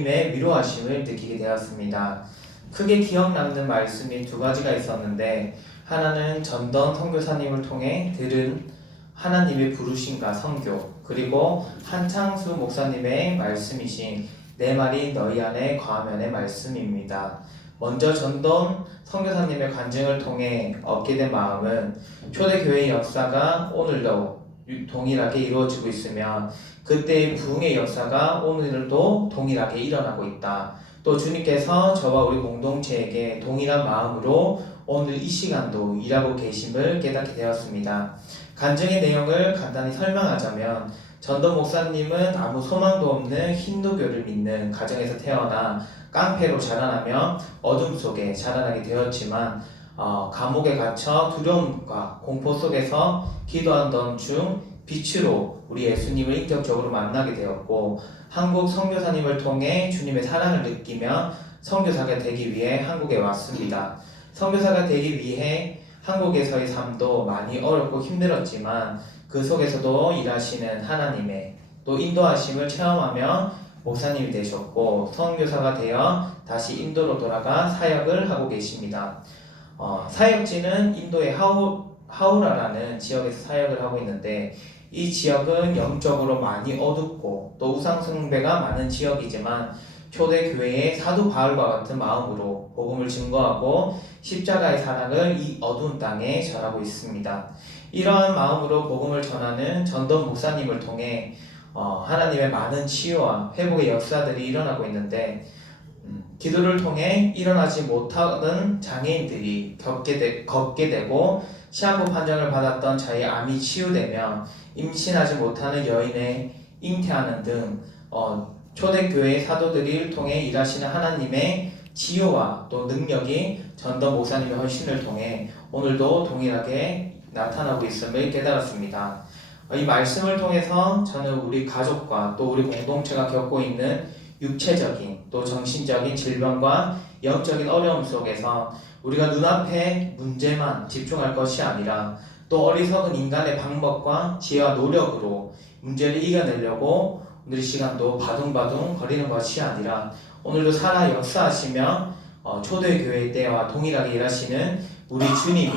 주님의 위로하심을 느끼게 되었습니다. 크게 기억 남는 말씀이 두 가지가 있었는데, 하나는 전던 선교사님을 통해 들은 하나님의 부르심과 선교, 그리고 한창수 목사님의 말씀이신 내 말이 너희 안에 거하면의 말씀입니다. 먼저 전던 선교사님의 간증을 통해 얻게 된 마음은 초대교회의 역사가 오늘도 동일하게 이루어지고 있으며 그때의 부흥의 역사가 오늘도 동일하게 일어나고 있다. 또 주님께서 저와 우리 공동체에게 동일한 마음으로 오늘 이 시간도 일하고 계심을 깨닫게 되었습니다. 간증의 내용을 간단히 설명하자면, 전도 목사님은 아무 소망도 없는 힌두교를 믿는 가정에서 태어나 깡패로 자라나며 어둠 속에 자라나게 되었지만, 감옥에 갇혀 두려움과 공포 속에서 기도하던 중 빛으로 우리 예수님을 인격적으로 만나게 되었고, 한국 선교사님을 통해 주님의 사랑을 느끼며 선교사가 되기 위해 한국에 왔습니다. 선교사가 되기 위해 한국에서의 삶도 많이 어렵고 힘들었지만 그 속에서도 일하시는 하나님의 또 인도하심을 체험하며 목사님이 되셨고, 선교사가 되어 다시 인도로 돌아가 사역을 하고 계십니다. 사역지는 인도의 하우라라는 지역에서 사역을 하고 있는데, 이 지역은 영적으로 많이 어둡고 또 우상숭배가 많은 지역이지만 초대교회의 사도 바울과 같은 마음으로 복음을 증거하고 십자가의 사랑을 이 어두운 땅에 전하고 있습니다. 이러한 마음으로 복음을 전하는 전던 목사님을 통해 하나님의 많은 치유와 회복의 역사들이 일어나고 있는데, 기도를 통해 일어나지 못하는 장애인들이 걷게 되고, 시한부 판정을 받았던 자의 암이 치유되며 임신하지 못하는 여인의 잉태하는 등 초대교회의 사도들을 통해 일하시는 하나님의 치유와 또 능력이 전던 목사님의 헌신을 통해 오늘도 동일하게 나타나고 있음을 깨달았습니다. 이 말씀을 통해서 저는 우리 가족과 또 우리 공동체가 겪고 있는 육체적인 또 정신적인 질병과 영적인 어려움 속에서 우리가 눈앞에 문제만 집중할 것이 아니라 또 어리석은 인간의 방법과 지혜와 노력으로 문제를 이겨내려고 오늘 이 시간도 바둥바둥 거리는 것이 아니라, 오늘도 살아 역사하시며 초대교회 때와 동일하게 일하시는 우리 주님이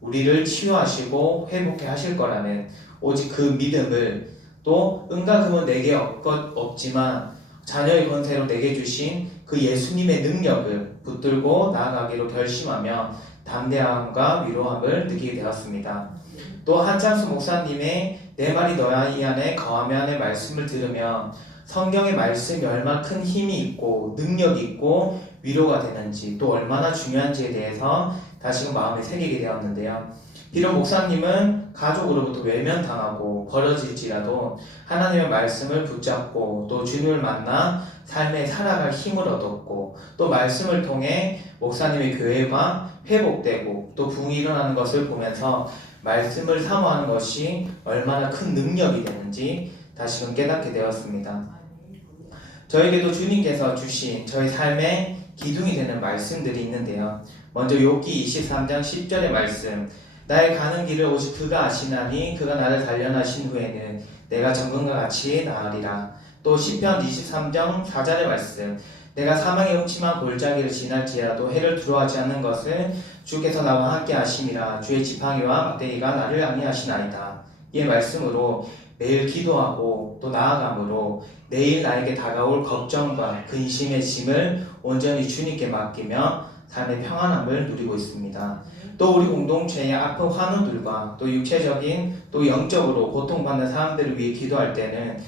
우리를 치유하시고 회복해 하실 거라는 오직 그 믿음을, 또 은과 금은 내게 없지만 자녀의 권세로 내게 주신 그 예수님의 능력을 붙들고 나아가기로 결심하며 담대함과 위로함을 느끼게 되었습니다. 또 한창수 목사님의 내 말이 너희 안에 거하면의 말씀을 들으며 성경의 말씀이 얼마나 큰 힘이 있고 능력이 있고 위로가 되는지, 또 얼마나 중요한지에 대해서 다시금 마음에 새기게 되었는데요. 비록 목사님은 가족으로부터 외면당하고 버려질지라도 하나님의 말씀을 붙잡고 또 주님을 만나 삶에 살아갈 힘을 얻었고, 또 말씀을 통해 목사님의 교회가 회복되고 또 부흥이 일어나는 것을 보면서 말씀을 사모하는 것이 얼마나 큰 능력이 되는지 다시금 깨닫게 되었습니다. 저에게도 주님께서 주신 저희 삶의 기둥이 되는 말씀들이 있는데요. 먼저 욥기 23장 10절의 말씀, 나의 가는 길을 오직 그가 아시나니 그가 나를 단련하신 후에는 내가 정금과 같이 나으리라. 또 시편 23장 4절의 말씀, 내가 사망의 음침한 골짜기를 지날지라도 해를 두려워하지 않는 것은 주께서 나와 함께 하심이라. 주의 지팡이와 막대기가 나를 안위하시나이다. 이 말씀으로 매일 기도하고 또 나아감으로 내일 나에게 다가올 걱정과 근심의 짐을 온전히 주님께 맡기며 삶의 평안함을 누리고 있습니다. 또 우리 공동체의 아픈 환우들과 또 육체적인 또 영적으로 고통받는 사람들을 위해 기도할 때는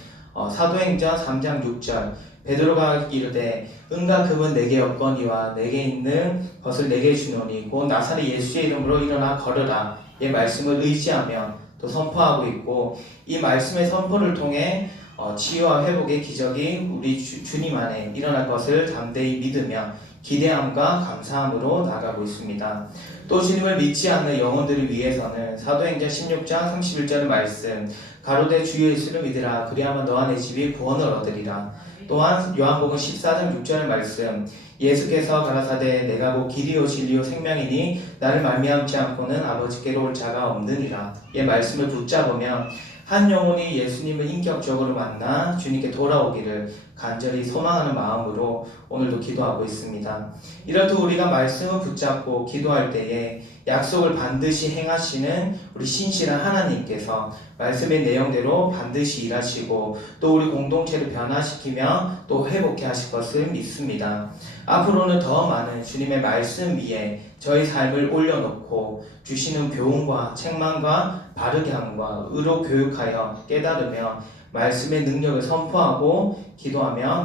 사도행전 3장 6절, 베드로가 이르되 은과 금은 내게 없거니와 내게 있는 것을 내게 주노니 곧 나사렛 예수의 이름으로 일어나 걸으라. 이 말씀을 의지하며 또 선포하고 있고, 이 말씀의 선포를 통해 치유와 회복의 기적이 우리 주님 안에 일어날 것을 담대히 믿으며 기대함과 감사함으로 나아가고 있습니다. 또 주님을 믿지 않는 영혼들을 위해서는 사도행전 16장 31절의 말씀, 가로되 주 예수를 믿으라. 그리하면 너와 내 집이 구원을 얻으리라. 또한 요한복음 14장 6절의 말씀, 예수께서 가라사대 내가 곧 길이요 진리요 생명이니 나를 말미암지 않고는 아버지께로 올 자가 없느니라. 이 말씀을 붙잡으며 한 영혼이 예수님을 인격적으로 만나 주님께 돌아오기를 간절히 소망하는 마음으로 오늘도 기도하고 있습니다. 이렇듯 우리가 말씀을 붙잡고 기도할 때에 약속을 반드시 행하시는 우리 신실한 하나님께서 말씀의 내용대로 반드시 일하시고 또 우리 공동체를 변화시키며 또 회복해 하실 것을 믿습니다. 앞으로는 더 많은 주님의 말씀 위에 저희 삶을 올려놓고 주시는 교훈과 책망과 바르게 함과 의로 교육하여 깨달으며 말씀의 능력을 선포하고 기도하며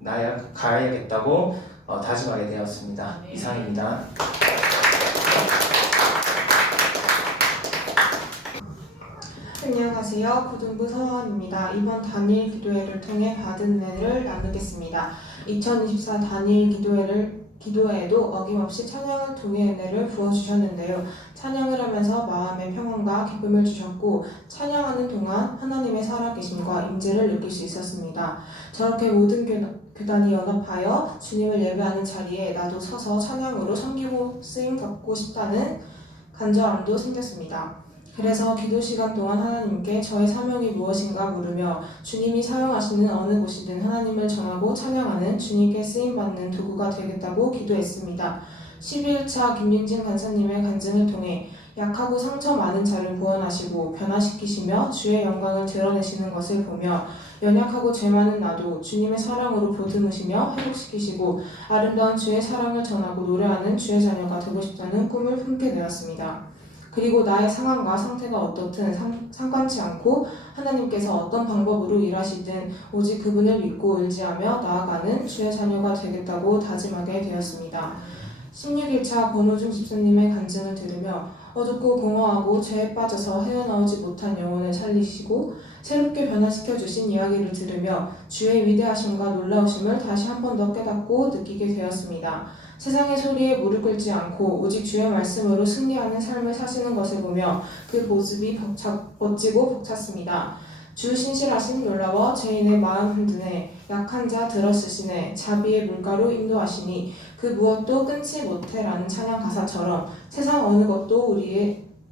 나아가야겠다고 다짐하게 되었습니다. 이상입니다. 안녕하세요. 고등부 서원입니다. 이번 단일 기도회를 통해 받은 은혜를 나누겠습니다. 2024 단일 기도회에도 어김없이 찬양을 통해 은혜를 부어주셨는데요. 찬양을 하면서 마음의 평안과 기쁨을 주셨고 찬양하는 동안 하나님의 살아계심과 임재를 느낄 수 있었습니다. 저렇게 모든 교단이 연합하여 주님을 예배하는 자리에 나도 서서 찬양으로 섬기고 쓰임 받고 싶다는 간절함도 생겼습니다. 그래서 기도 시간 동안 하나님께 저의 사명이 무엇인가 물으며 주님이 사용하시는 어느 곳이든 하나님을 전하고 찬양하는 주님께 쓰임받는 도구가 되겠다고 기도했습니다. 11차 김윤진 간사님의 간증을 통해 약하고 상처 많은 자를 구원하시고 변화시키시며 주의 영광을 드러내시는 것을 보며 연약하고 죄 많은 나도 주님의 사랑으로 보듬으시며 회복시키시고 아름다운 주의 사랑을 전하고 노래하는 주의 자녀가 되고 싶다는 꿈을 품게 되었습니다. 그리고 나의 상황과 상태가 어떻든 상관치 않고 하나님께서 어떤 방법으로 일하시든 오직 그분을 믿고 의지하며 나아가는 주의 자녀가 되겠다고 다짐하게 되었습니다. 16일차 권호중 집사님의 간증을 들으며 어둡고 공허하고 죄에 빠져서 헤어나오지 못한 영혼을 살리시고 새롭게 변화시켜 주신 이야기를 들으며 주의 위대하심과 놀라우심을 다시 한 번 더 깨닫고 느끼게 되었습니다. 세상의 소리에 무릎 꿇지 않고 오직 주의 말씀으로 승리하는 삶을 사시는 것을 보며 그 모습이 멋지고 벅찼습니다. 주 신실하심 놀라워 죄인의 마음 흔드네 약한 자 들어쓰시네 자비의 물가로 인도하시니 그 무엇도 끊지 못해라는 찬양 가사처럼 세상 어느 것도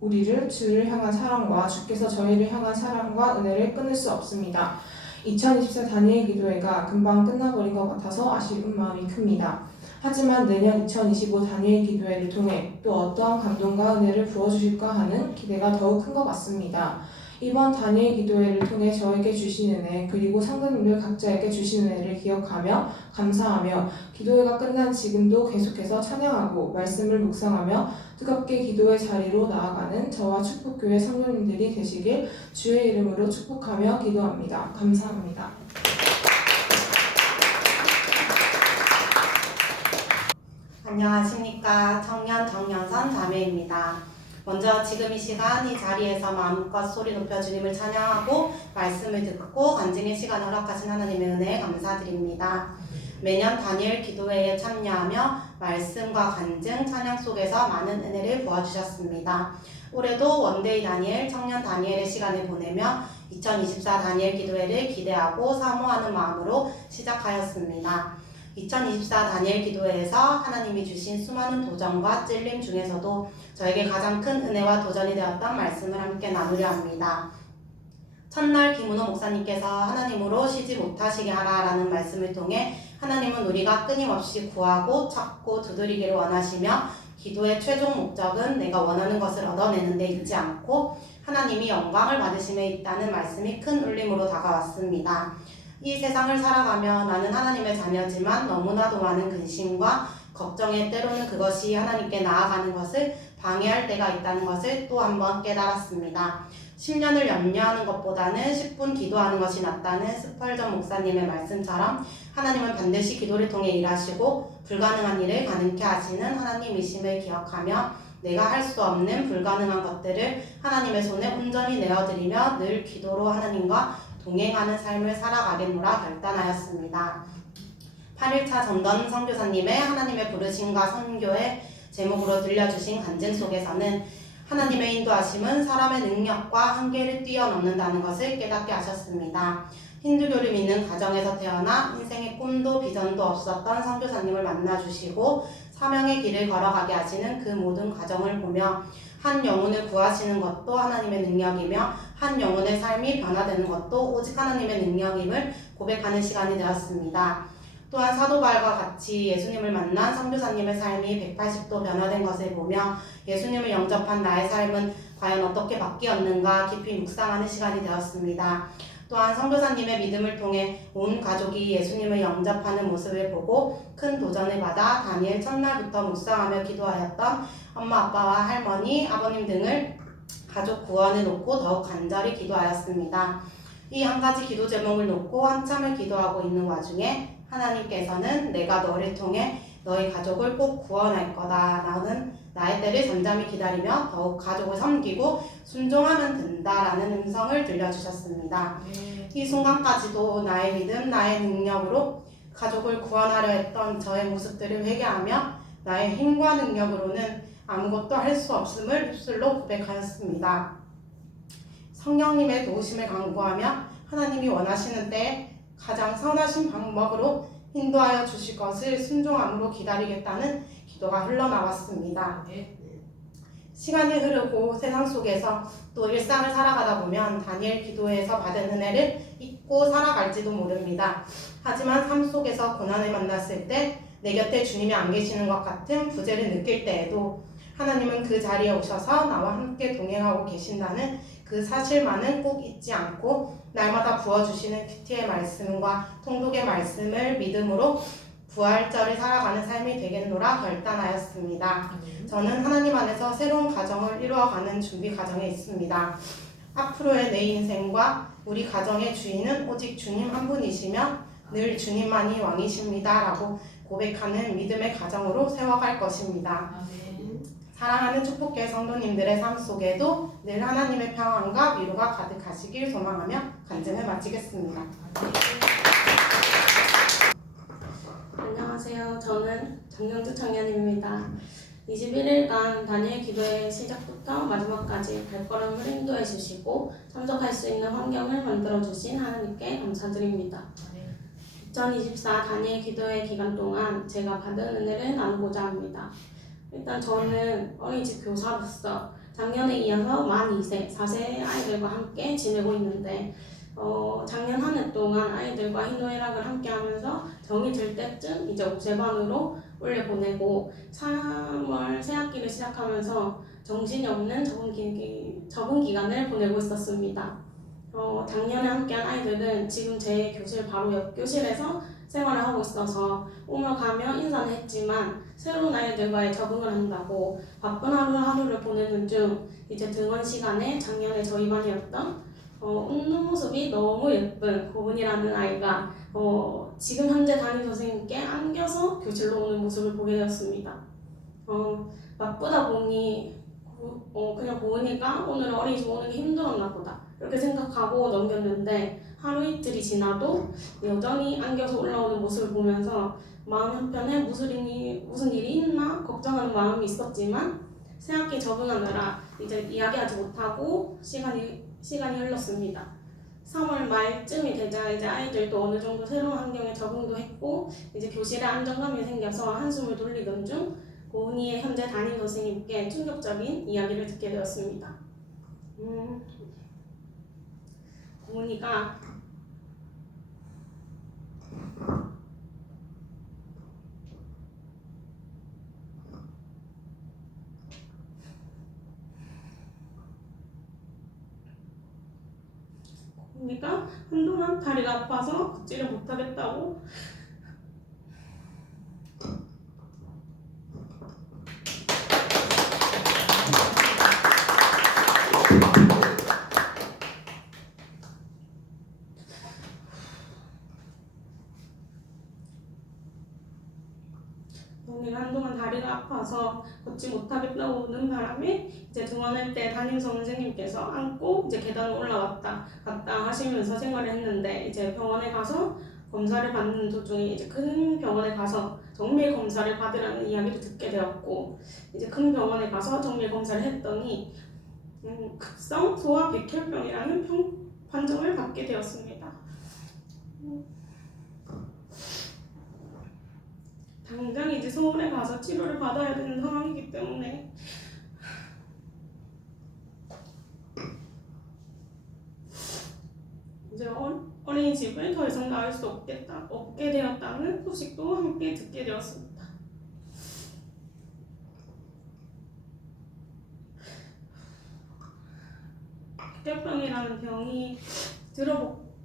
우리를 주를 향한 사랑과 주께서 저희를 향한 사랑과 은혜를 끊을 수 없습니다. 2024 다니엘 기도회가 금방 끝나버린 것 같아서 아쉬운 마음이 큽니다. 하지만 내년 2025 다니엘 기도회를 통해 또 어떠한 감동과 은혜를 부어주실까 하는 기대가 더욱 큰 것 같습니다. 이번 다니엘 기도회를 통해 저에게 주신 은혜 그리고 성도님들 각자에게 주신 은혜를 기억하며 감사하며 기도회가 끝난 지금도 계속해서 찬양하고 말씀을 묵상하며 뜨겁게 기도의 자리로 나아가는 저와 축복교회 성도님들이 되시길 주의 이름으로 축복하며 기도합니다. 감사합니다. 안녕하십니까. 청년 정연선 자매입니다. 먼저 지금 이 시간 이 자리에서 마음껏 소리 높여 주님을 찬양하고 말씀을 듣고 간증의 시간을 허락하신 하나님의 은혜에 감사드립니다. 매년 다니엘 기도회에 참여하며 말씀과 간증, 찬양 속에서 많은 은혜를 부어주셨습니다. 올해도 원데이 다니엘, 청년 다니엘의 시간을 보내며 2024 다니엘 기도회를 기대하고 사모하는 마음으로 시작하였습니다. 2024 다니엘 기도회에서 하나님이 주신 수많은 도전과 찔림 중에서도 저에게 가장 큰 은혜와 도전이 되었던 말씀을 함께 나누려 합니다. 첫날 김은호 목사님께서 하나님으로 쉬지 못하시게 하라라는 말씀을 통해 하나님은 우리가 끊임없이 구하고 찾고 두드리기를 원하시며 기도의 최종 목적은 내가 원하는 것을 얻어내는 데 있지 않고 하나님이 영광을 받으심에 있다는 말씀이 큰 울림으로 다가왔습니다. 이 세상을 살아가며 나는 하나님의 자녀지만 너무나도 많은 근심과 걱정에 때로는 그것이 하나님께 나아가는 것을 방해할 때가 있다는 것을 또 한 번 깨달았습니다. 10년을 염려하는 것보다는 10분 기도하는 것이 낫다는 스펄전 목사님의 말씀처럼 하나님은 반드시 기도를 통해 일하시고 불가능한 일을 가능케 하시는 하나님이심을 기억하며 내가 할 수 없는 불가능한 것들을 하나님의 손에 온전히 내어드리며 늘 기도로 하나님과 동행하는 삶을 살아가겠노라 결단하였습니다. 8일차 전던 선교사님의 하나님의 부르심과 선교의 제목으로 들려주신 간증 속에서는 하나님의 인도하심은 사람의 능력과 한계를 뛰어넘는다는 것을 깨닫게 하셨습니다. 힌두교를 믿는 가정에서 태어나 인생의 꿈도 비전도 없었던 선교사님을 만나주시고 사명의 길을 걸어가게 하시는 그 모든 과정을 보며 한 영혼을 구하시는 것도 하나님의 능력이며 한 영혼의 삶이 변화되는 것도 오직 하나님의 능력임을 고백하는 시간이 되었습니다. 또한 사도 바울과 같이 예수님을 만난 선교사님의 삶이 180도 변화된 것을 보며 예수님을 영접한 나의 삶은 과연 어떻게 바뀌었는가 깊이 묵상하는 시간이 되었습니다. 또한 선교사님의 믿음을 통해 온 가족이 예수님을 영접하는 모습을 보고 큰 도전을 받아 다니엘 첫날부터 묵상하며 기도하였던 엄마 아빠와 할머니, 아버님 등을 가족 구원을 놓고 더욱 간절히 기도하였습니다. 이 한 가지 기도 제목을 놓고 한참을 기도하고 있는 와중에 하나님께서는 내가 너를 통해 너희 가족을 꼭 구원할 거다. 나는 나의 때를 잠잠히 기다리며 더욱 가족을 섬기고 순종하면 된다라는 음성을 들려주셨습니다. 이 순간까지도 나의 믿음, 나의 능력으로 가족을 구원하려 했던 저의 모습들을 회개하며 나의 힘과 능력으로는 아무것도 할 수 없음을 입술로 고백하였습니다. 성령님의 도우심을 간구하며 하나님이 원하시는 때에 가장 선하신 방법으로 인도하여 주실 것을 순종함으로 기다리겠다는 기도가 흘러나왔습니다. 시간이 흐르고 세상 속에서 또 일상을 살아가다 보면 다니엘 기도에서 받은 은혜를 잊고 살아갈지도 모릅니다. 하지만 삶 속에서 고난을 만났을 때 내 곁에 주님이 안 계시는 것 같은 부재를 느낄 때에도 하나님은 그 자리에 오셔서 나와 함께 동행하고 계신다는 그 사실만은 꼭 잊지 않고 날마다 부어주시는 큐티의 말씀과 통독의 말씀을 믿음으로 부활절을 살아가는 삶이 되겠노라 결단하였습니다. 저는 하나님 안에서 새로운 가정을 이루어가는 준비 과정에 있습니다. 앞으로의 내 인생과 우리 가정의 주인은 오직 주님 한 분이시며 늘 주님만이 왕이십니다 라고 고백하는 믿음의 가정으로 세워갈 것입니다. 사랑하는 축복교회 성도님들의 삶 속에도 늘 하나님의 평안과 위로가 가득하시길 소망하며 간증을 마치겠습니다. 안녕하세요. 저는 정경주 청년입니다. 21일간 다니엘 기도의 시작부터 마지막까지 발걸음을 인도해 주시고 참석할 수 있는 환경을 만들어 주신 하나님께 감사드립니다. 2024 다니엘 기도의 기간 동안 제가 받은 은혜를 나누고자 합니다. 일단 저는 어린이집 교사로서 작년에 이어서 만 2세, 4세 아이들과 함께 지내고 있는데 작년 한 해 동안 아이들과 희노애락을 함께 하면서 정이 들 때쯤 이제 옥새반으로 올려보내고 3월 새학기를 시작하면서 정신이 없는 적응 기간을 보내고 있었습니다. 작년에 함께한 아이들은 지금 제 교실 바로 옆 교실에서 생활을 하고 있어서 오며 가며 인사는 했지만 새로운 아이들과의 적응을 한다고 바쁜 하루하루를 보내는 중 이제 등원 시간에 작년에 저희 반이었던 웃는 모습이 너무 예쁜 고은이라는 아이가 지금 현재 담임 선생님께 안겨서 교실로 오는 모습을 보게 되었습니다. 바쁘다 보니 그냥 고은이가 오늘 어린이집 오는 게 힘들었나 보다 이렇게 생각하고 넘겼는데 하루 이틀이 지나도 여전히 안겨서 올라오는 모습을 보면서 마음 한편에 무슨 일이 있나 걱정하는 마음이 있었지만 새학기 적응하느라 이제 이야기하지 못하고 시간이 흘렀습니다. 3월 말쯤이 되자 이제 아이들도 어느 정도 새로운 환경에 적응도 했고 이제 교실에 안정감이 생겨서 한숨을 돌리던 중 고은이의 현재 담임 선생님께 충격적인 이야기를 듣게 되었습니다. 고은이가 한동안 다리가 아파서 걷지를 못하겠다고 언니가 한동안 다리가 아파서 걷지 못하겠다고 오는 바람에 이제 등원할 때 담임 선생님께서 안고 이제 계단을 올라왔다 갔다 하시면서 생활을 했는데 이제 병원에 가서 검사를 받는 도중에 이제 큰 병원에 가서 정밀 검사를 받으라는 이야기를 듣게 되었고 이제 큰 병원에 가서 정밀 검사를 했더니 급성 소아 백혈병이라는 판정을 받게 되었습니다. 당장 이제 서울에 가서 치료를 받아야 되는 상황이기 때문에 이제 어린이집을 더 이상 나올 수 없게 되었다는 소식도 함께 듣게 되었습니다. 백혈병이라는 병이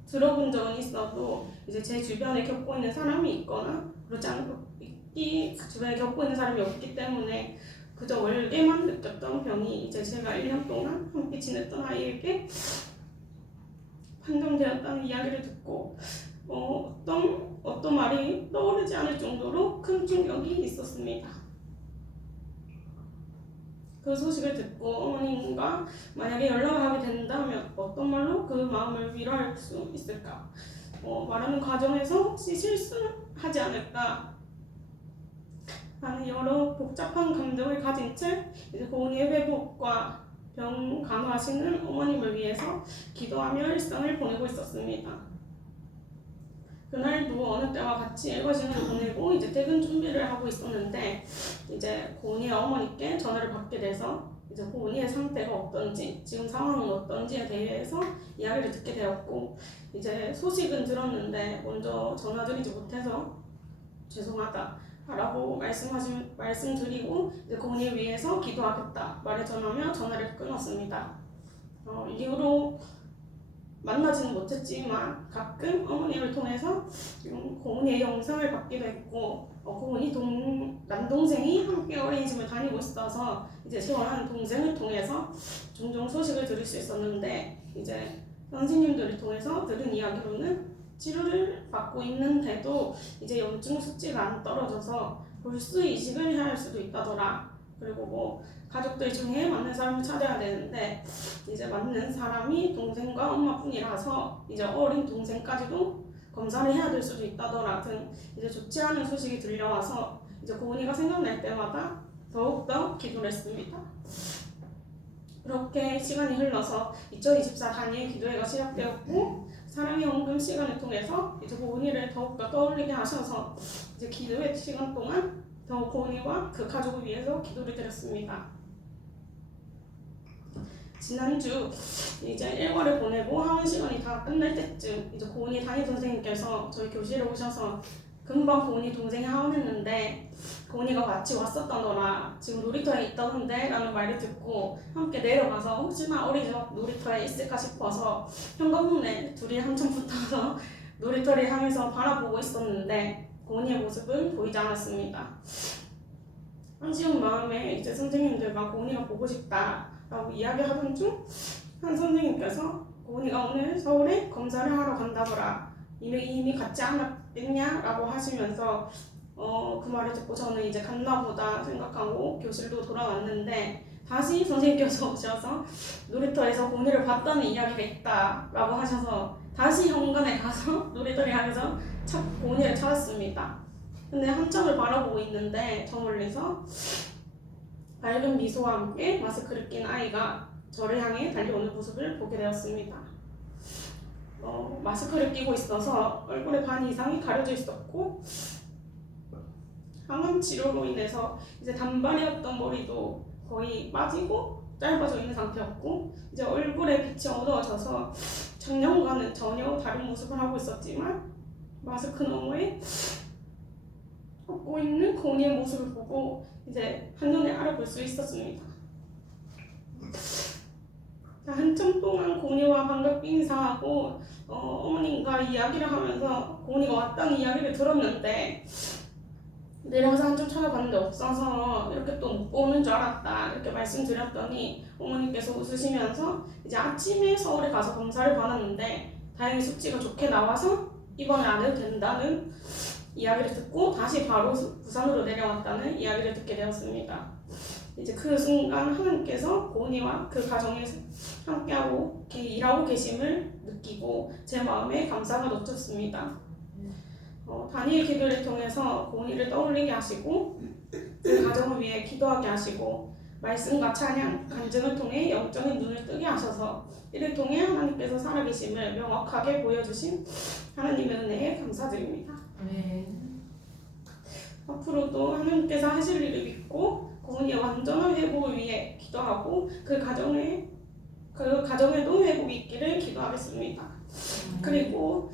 들어본 적은 있어도 이제 제 주변에 겪고 있는 사람이 있거나 그렇지 않고 주변에 겪고 있는 사람이 없기 때문에 그저 멀게만 느꼈던 병이 이제 제가 1년 동안 함께 지냈던 아이에게 판정되었다는 이야기를 듣고 어떤 말이 떠오르지 않을 정도로 큰 충격이 있었습니다. 그 소식을 듣고 어머님과 만약에 연락을 하게 된다면 어떤 말로 그 마음을 위로할 수 있을까? 말하는 과정에서 혹시 실수를 하지 않을까? 하는 여러 복잡한 감정을 가진 채 이제 고은이의 회복과 병 간호하시는 어머님을 위해서 기도하며 일상을 보내고 있었습니다. 그날도 어느 때와 같이 일과 시간을 보내고 이제 퇴근 준비를 하고 있었는데 이제 고은이의 어머니께 전화를 받게 돼서 이제 고은이의 상태가 어떤지 지금 상황은 어떤지에 대해서 이야기를 듣게 되었고 이제 소식은 들었는데 먼저 전화드리지 못해서 죄송하다라고 말씀드리고 이제 고은이를 위해서 기도하겠다 말을 전하며 전화를 끊었습니다. 이후로 만나지는 못했지만 가끔 어머니를 통해서 고은이의 영상을 받기도 했고 고은이 남동생이 함께 어린이집을 다니고 있어서 이제 지원하는 동생을 통해서 종종 소식을 들을 수 있었는데 이제 선생님들을 통해서 들은 이야기로는 치료를 받고 있는데도 이제 염증 수치가 안 떨어져서 골수 이식을 해야 할 수도 있다더라. 그리고 가족들 중에 맞는 사람을 찾아야 되는데 이제 맞는 사람이 동생과 엄마뿐이라서 이제 어린 동생까지도 검사를 해야 될 수도 있다더라 등 이제 좋지 않은 소식이 들려와서 이제 고은이가 생각날 때마다 더욱더 기도를 했습니다. 그렇게 시간이 흘러서 2024 다니엘 기도회가 시작되었고 사랑의 헌금 시간을 통해서 이제 고은이를 더욱더 떠올리게 하셔서 이제 기도회 시간 동안 더 고은이와 그 가족을 위해서 기도를 드렸습니다. 지난주 이제 일과를 보내고 하원 시간이 다 끝날 때쯤 이제 고은이 담임 선생님께서 저희 교실에 오셔서 금방 고은이 동생이 하원했는데 고은이가 같이 왔었다더라 지금 놀이터에 있다던데 라는 말을 듣고 함께 내려가서 혹시나 어린이집 놀이터에 있을까 싶어서 현관문에 둘이 한참 붙어서 놀이터를 향해서 바라보고 있었는데 고은이의 모습은 보이지 않았습니다. 아쉬운 마음에 이제 선생님들과 고은이가 보고 싶다라고 이야기하던 중 한 선생님께서 고은이가 오늘 서울에 검사를 하러 간다더라 이미 갔지 않았겠냐라고 하시면서 그 말을 듣고 저는 이제 갔나 보다 생각하고 교실로 돌아왔는데 다시 선생님께서 오셔서 놀이터에서 고은이를 봤다는 이야기가 있다라고 하셔서 다시 현관에 가서 놀이터를 향해서 고은이를 찾았습니다. 근데 한참을 바라보고 있는데 저 멀리서 밝은 미소와 함께 마스크를 낀 아이가 저를 향해 달려오는 모습을 보게 되었습니다. 마스크를 끼고 있어서 얼굴의 반 이상이 가려져 있었고 항암 치료로 인해서 이제 단발이었던 머리도 거의 빠지고 짧아져 있는 상태였고 이제 얼굴의 빛이 어두워져서 작년과는 전혀 다른 모습을 하고 있었지만 마스크 너머에 웃고 있는 고은이의 모습을 보고 이제 한눈에 알아볼 수 있었습니다. 한참 동안 고은이와 반갑게 인사하고 어머님과 이야기를 하면서 고은이가 왔다는 이야기를 들었는데 내려가서 한참 찾아봤는데 없어서 이렇게 또 못 보는 줄 알았다 이렇게 말씀드렸더니 어머니께서 웃으시면서 이제 아침에 서울에 가서 검사를 받았는데 다행히 수치가 좋게 나와서 입원을 안 해도 된다는 이야기를 듣고 다시 바로 부산으로 내려왔다는 이야기를 듣게 되었습니다. 이제 그 순간 하나님께서 고은이와 그 가정에 함께하고 일하고 계심을 느끼고 제 마음에 감사가 넘쳤습니다. 다니엘 기도를 통해서 고은이를 떠올리게 하시고 그 가정을 위해 기도하게 하시고 말씀과 찬양, 간증을 통해 영적인 눈을 뜨게 하셔서 이를 통해 하나님께서 살아계심을 명확하게 보여주신 하나님의 은혜에 감사드립니다. 앞으로도 하나님께서 하실 일을 믿고 고은이의 완전한 회복을 위해 기도하고 그 가정에도 회복이 있기를 기도하겠습니다. 그리고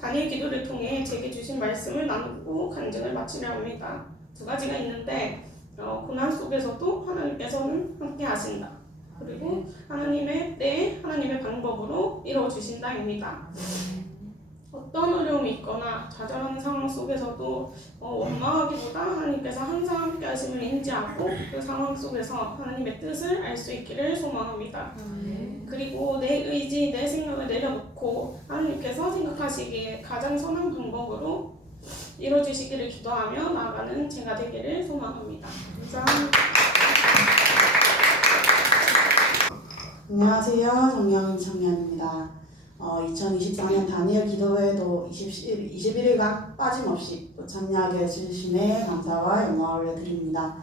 다니엘 기도를 통해 제게 주신 말씀을 나누고 간증을 마치려 합니다. 두 가지가 있는데 고난 속에서도 하나님께서는 함께 하신다. 그리고 하나님의 방법으로 이루어 주신다입니다. 어떤 어려움이 있거나 좌절하는 상황 속에서도 원망하기보다 하나님께서 항상 함께 하심을 인지하고 그 상황 속에서 하나님의 뜻을 알 수 있기를 소망합니다. 그리고 내 의지, 내 생각을 내려놓고 하나님께서 생각하시기에 가장 선한 방법으로 이루어주시기를 기도하며 나아가는 제가 되기를 소망합니다. 감사합니다. 안녕하세요. 정영인 청년입니다. 2024년 다니엘 기도회도 21일간 빠짐없이 또 참여하게 해주심에 감사와 영광을 드립니다.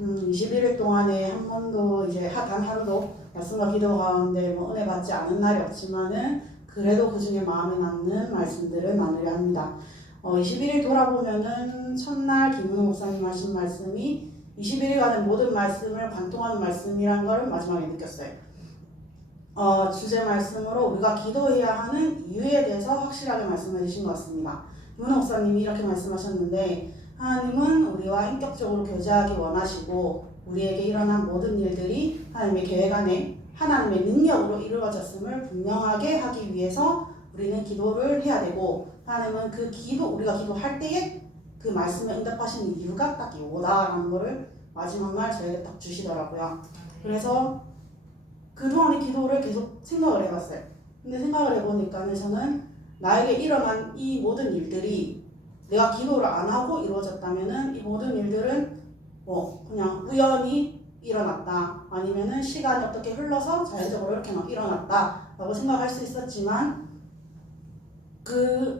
21일 동안에 한 번도 단 하루도 말씀과 기도 가운데 은혜 받지 않은 날이 없지만은 그래도 그 중에 마음에 남는 말씀들을 나누려 합니다. 21일 돌아보면은 첫날 김은호 목사님 하신 말씀이 21일간의 모든 말씀을 관통하는 말씀이라는 걸 마지막에 느꼈어요. 주제 말씀으로 우리가 기도해야 하는 이유에 대해서 확실하게 말씀해 주신 것 같습니다. 김은호 목사님이 이렇게 말씀하셨는데 하나님은 우리와 인격적으로 교제하기 원하시고 우리에게 일어난 모든 일들이 하나님의 계획 안에 하나님의 능력으로 이루어졌음을 분명하게 하기 위해서 우리는 기도를 해야 되고 하나님은 우리가 기도할 때에 그 말씀에 응답하시는 이유가 딱 이거다라는 거를 마지막 날 저에게 딱 주시더라고요. 그래서 그동안의 기도를 계속 생각을 해봤어요. 근데 생각을 해보니까 저는 나에게 일어난 이 모든 일들이 내가 기도를 안 하고 이루어졌다면은 이 모든 일들은 그냥 우연히 일어났다 아니면은 시간이 어떻게 흘러서 자연적으로 이렇게 막 일어났다 라고 생각할 수 있었지만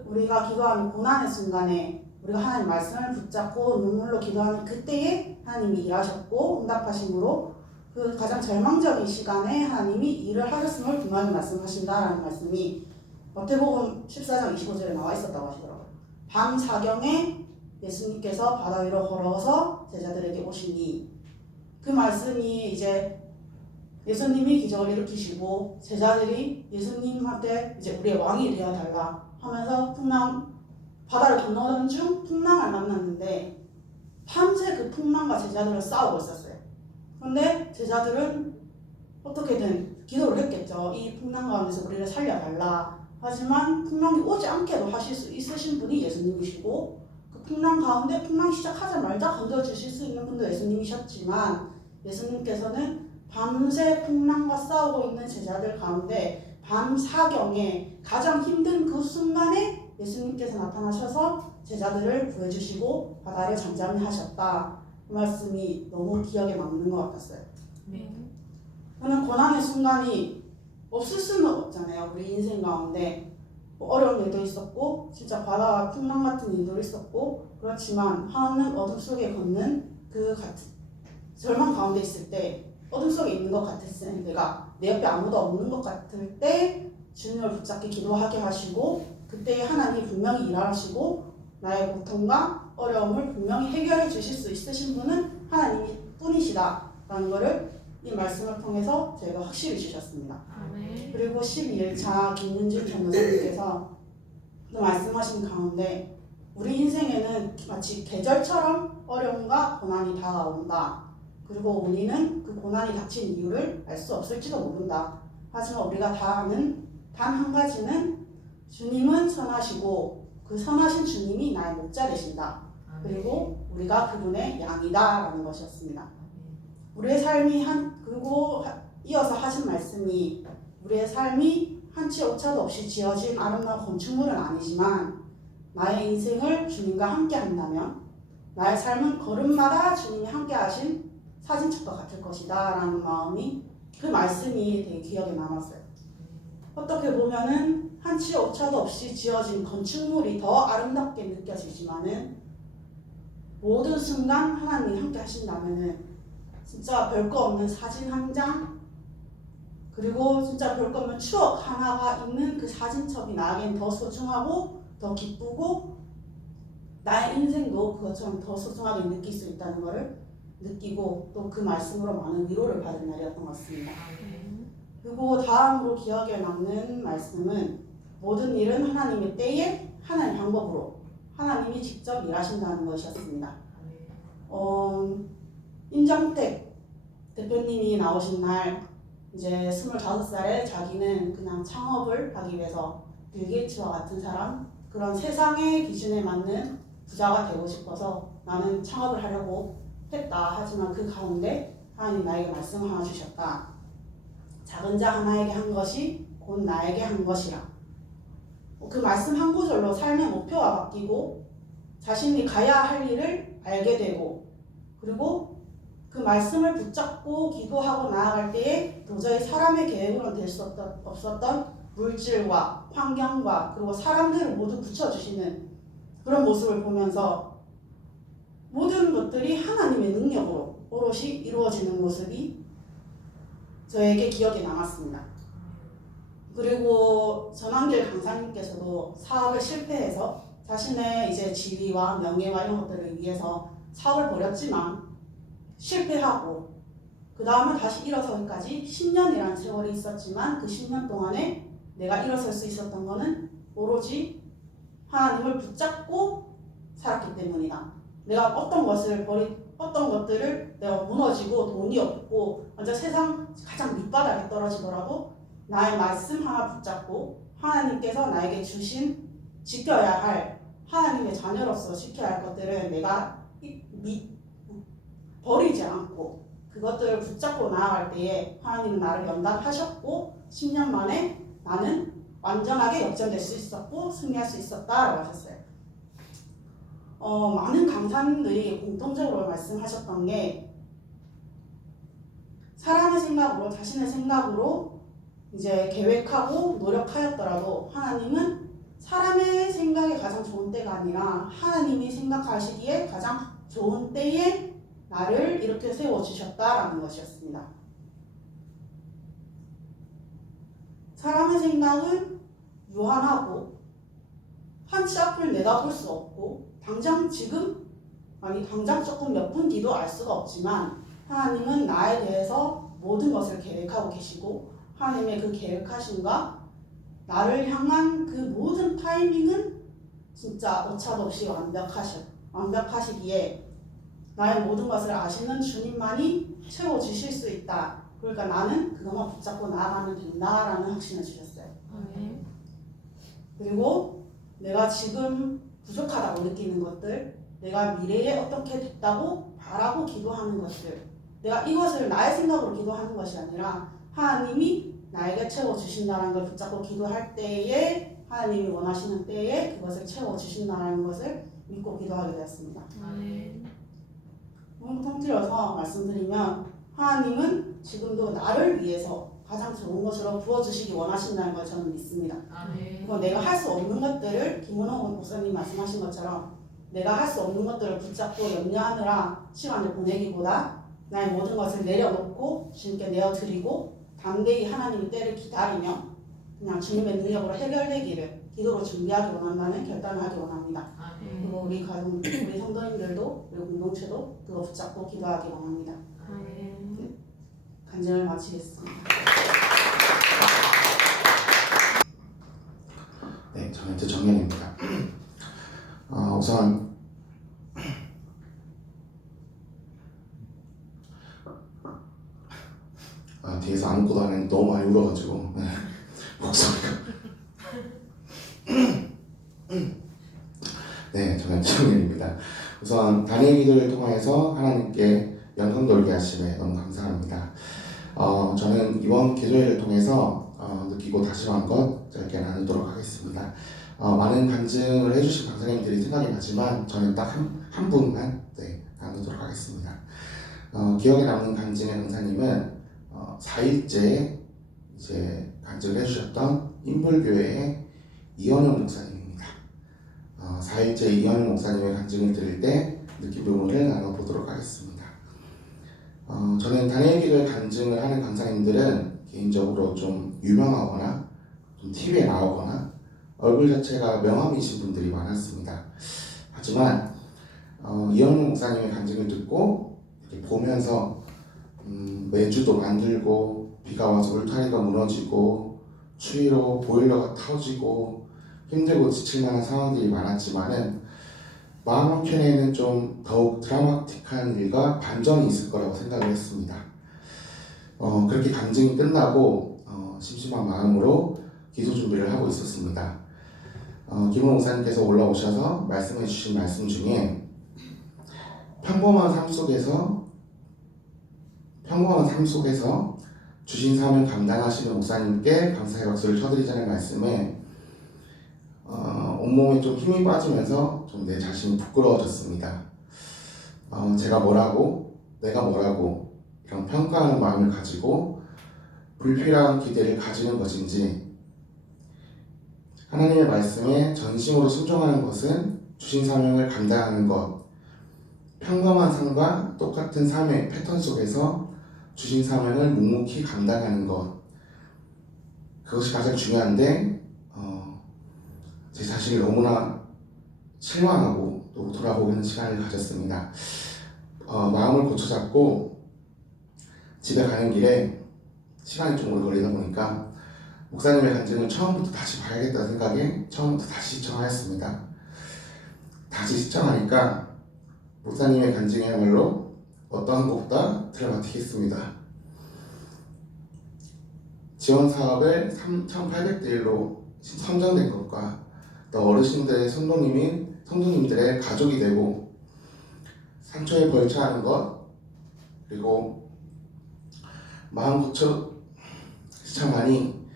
우리가 기도하는 고난의 순간에 우리가 하나님 말씀을 붙잡고 눈물로 기도하는 그때에 하나님이 일하셨고 응답하심으로 그 가장 절망적인 시간에 하나님이 일을 하셨음을 분명히 말씀하신다라는 말씀이 마태복음 14장 25절에 나와 있었다고 하시더라고요. 밤 사경에 예수님께서 바다 위로 걸어서 제자들에게 오시니 그 말씀이 예수님이 기적을 일으키시고 제자들이 예수님한테 우리의 왕이 되어달라 하면서 바다를 건너던 중 풍랑을 만났는데 밤새 그 풍랑과 제자들은 싸우고 있었어요. 그런데 제자들은 어떻게든 기도를 했겠죠. 이 풍랑 가운데서 우리를 살려달라. 하지만 풍랑이 오지 않게도 하실 수 있으신 분이 예수님이시고 그 풍랑 가운데 풍랑 시작하자마자 건져주실 수 있는 분도 예수님이셨지만 예수님께서는 밤새 풍랑과 싸우고 있는 제자들 가운데 밤 사경에 가장 힘든 그 순간에 예수님께서 나타나셔서 제자들을 구해주시고 바다를 잠잠히 하셨다. 그 말씀이 너무 기억에 남는 것 같았어요. 저는 고난의 순간이 없을 수는 없잖아요. 우리 인생 가운데 어려운 일도 있었고 진짜 바다와 풍랑 같은 일도 있었고 그렇지만 하나는 어둠 속에 걷는 절망 가운데 있을 때 어둠 속에 있는 것 같았을 때가 내 옆에 아무도 없는 것 같을 때 주님을 붙잡게 기도하게 하시고 그때 하나님이 분명히 일하시고 나의 고통과 어려움을 분명히 해결해 주실 수 있으신 분은 하나님이 뿐이시다라는 것을 이 말씀을 통해서 저희가 확실히 주셨습니다. 그리고 12일차 김윤준 변호사님께서 또 말씀하신 가운데 우리 인생에는 마치 계절처럼 어려움과 고난이 다가온다. 그리고 우리는 그 고난이 닥친 이유를 알 수 없을지도 모른다. 하지만 우리가 다 아는 단 한 가지는 주님은 선하시고 그 선하신 주님이 나의 목자 되신다. 그리고 우리가 그분의 양이다라는 것이었습니다. 우리의 삶이 그리고 이어서 하신 말씀이 우리의 삶이 한치 오차도 없이 지어진 아름다운 건축물은 아니지만 나의 인생을 주님과 함께 한다면 나의 삶은 걸음마다 주님이 함께 하신 사진첩과 같을 것이다 라는 마음이 그 말씀이 되게 기억에 남았어요. 어떻게 보면은 한치 오차도 없이 지어진 건축물이 더 아름답게 느껴지지만은 모든 순간 하나님이 함께 하신다면은 진짜 별거 없는 사진 한 장 그리고 진짜 별거 없는 추억 하나가 있는 그 사진첩이 나에겐 더 소중하고 더 기쁘고 나의 인생도 그것처럼 더 소중하게 느낄 수 있다는 것을 느끼고 또 그 말씀으로 많은 위로를 받은 날이었던 것 같습니다. 그리고 다음으로 기억에 남는 말씀은 모든 일은 하나님의 때에 하나님 방법으로 하나님이 직접 일하신다는 것이었습니다. 임정택 대표님이 나오신 날 이제 25살에 자기는 그냥 창업을 하기 위해서 빌 게이츠와 같은 사람, 그런 세상의 기준에 맞는 부자가 되고 싶어서 나는 창업을 하려고 했다. 하지만 그 가운데 하나님 나에게 말씀 하나 주셨다. 작은 자 하나에게 한 것이 곧 나에게 한 것이라. 그 말씀 한 구절로 삶의 목표가 바뀌고 자신이 가야 할 일을 알게 되고, 그리고 그 말씀을 붙잡고 기도하고 나아갈 때에 도저히 사람의 계획으로는 될 수 없었던 물질과 환경과 그리고 사람들을 모두 붙여주시는 그런 모습을 보면서 모든 것들이 하나님의 능력으로 오롯이 이루어지는 모습이 저에게 기억에 남았습니다. 그리고 전한길 강사님께서도 사업에 실패해서 자신의 이제 지위와 명예와 이런 것들을 위해서 사업을 벌였지만 실패하고 그 다음에 다시 일어서기까지 10년이라는 세월이 있었지만 그 10년 동안에 내가 일어설 수 있었던 것은 오로지 하나님을 붙잡고 살았기 때문이다. 내가 어떤 것들을 내가 무너지고 돈이 없고 완전 세상 가장 밑바닥에 떨어지더라도 나의 말씀 하나 붙잡고 하나님께서 나에게 주신 지켜야 할 하나님의 자녀로서 지켜야 할 것들을 내가 버리지 않고 그것들을 붙잡고 나아갈 때에 하나님은 나를 연단하셨고 10년 만에 나는 완전하게 역전될 수 있었고 승리할 수 있었다라고 하셨어요. 많은 강사님들이 공통적으로 말씀하셨던 게 사람의 생각으로 자신의 생각으로 이제 계획하고 노력하였더라도 하나님은 사람의 생각이 가장 좋은 때가 아니라 하나님이 생각하시기에 가장 좋은 때에 나를 이렇게 세워주셨다라는 것이었습니다. 사람의 생각은 유한하고 한치 앞을 내다볼 수 없고 당장 조금 몇 분 뒤도 알 수가 없지만 하나님은 나에 대해서 모든 것을 계획하고 계시고 하나님의 그 계획하심과 나를 향한 그 모든 타이밍은 진짜 오차도 없이 완벽하시기에 나의 모든 것을 아시는 주님만이 채워주실 수 있다. 그러니까 나는 그것만 붙잡고 나아가면 된다라는 확신을 주셨어요. 그리고 내가 지금 부족하다고 느끼는 것들, 내가 미래에 어떻게 됐다고 바라고 기도하는 것들, 내가 이것을 나의 생각으로 기도하는 것이 아니라 하나님이 나에게 채워주신다는 걸 붙잡고 기도할 때에 하나님이 원하시는 때에 그것을 채워주신다는 것을 믿고 기도하게 되었습니다. 오늘 통틀어서 말씀드리면 하나님은 지금도 나를 위해서 가장 좋은 것으로 부어주시기 원하신다는 걸 저는 믿습니다. 그리고 내가 할 수 없는 것들을 김은호 목사님 말씀하신 것처럼 내가 할 수 없는 것들을 붙잡고 염려하느라 시간을 보내기보다 나의 모든 것을 내려놓고 주님께 내어드리고 담대히 하나님의 때를 기다리며 그냥 주님의 능력으로 해결되기를 기도로 준비하기 원한다는 결단을 하기 원합니다. 그리고 우리 가정, 우리 성도님들도 우리 공동체도 그거 붙잡고 기도하기 원합니다. 간증을 마치겠습니다. 네, 저는 정연입니다. 우선 뒤에서 아무것도 안 했는데 너무 많이 울어가지고 목소리가 네, 저는 정연입니다. 우선 다니엘 기도를 통해서 하나님께 영광 돌게 하심에 너무 감사합니다. 저는 이번 기도회를 통해서 느끼고 다짐한 것 짧게 나누도록 하겠습니다. 많은 간증을 해주신 강사님들이 생각이 나지만 저는 딱 한 분만 나누도록 하겠습니다. 기억에 남는 간증의 강사님은 4일째 이제 간증을 해주셨던 인불교회의 이현영 목사님입니다. 4일째 이현영 목사님의 간증을 들을 때 느낀 부분을 나눠보도록 하겠습니다. 저는 다니엘 기도의 간증을 하는 강사님들은 개인적으로 좀 유명하거나 좀 TV에 나오거나 얼굴 자체가 명함이신 분들이 많았습니다. 하지만 이현용 목사님의 간증을 듣고 이렇게 보면서 매주도 만들고 비가 와서 울타리가 무너지고 추위로 보일러가 터지고 힘들고 지칠 만한 상황들이 많았지만은 마음 한켠에는 좀 더욱 드라마틱한 일과 반전이 있을 거라고 생각을 했습니다. 그렇게 감정이 끝나고 심심한 마음으로 기도 준비를 하고 있었습니다. 김원 목사님께서 올라오셔서 말씀해 주신 말씀 중에 평범한 삶 속에서 주신 사명 감당하시는 목사님께 감사의 박수를 쳐드리자는 말씀에 온몸에 좀 힘이 빠지면서 좀 내 자신이 부끄러워졌습니다. 내가 뭐라고 이런 평가하는 마음을 가지고 불필요한 기대를 가지는 것인지, 하나님의 말씀에 전심으로 순종하는 것은 주신 사명을 감당하는 것, 평범한 삶과 똑같은 삶의 패턴 속에서 주신 사명을 묵묵히 감당하는 것, 그것이 가장 중요한데 제 자신을 너무나 실망하고 또 돌아보는 시간을 가졌습니다. 마음을 고쳐잡고 집에 가는 길에 시간이 좀 오래 걸리다 보니까 목사님의 간증을 처음부터 다시 봐야겠다는 생각에 처음부터 다시 시청하였습니다. 다시 시청하니까 목사님의 간증이야말로 어떠한 것보다 드라마틱했습니다. 지원 사업을 3,800대 1로 선정된 것과 또 어르신들의 성도님들의 가족이 되고 상처에 벌초하는 것, 그리고 마음 고쳐 시청하니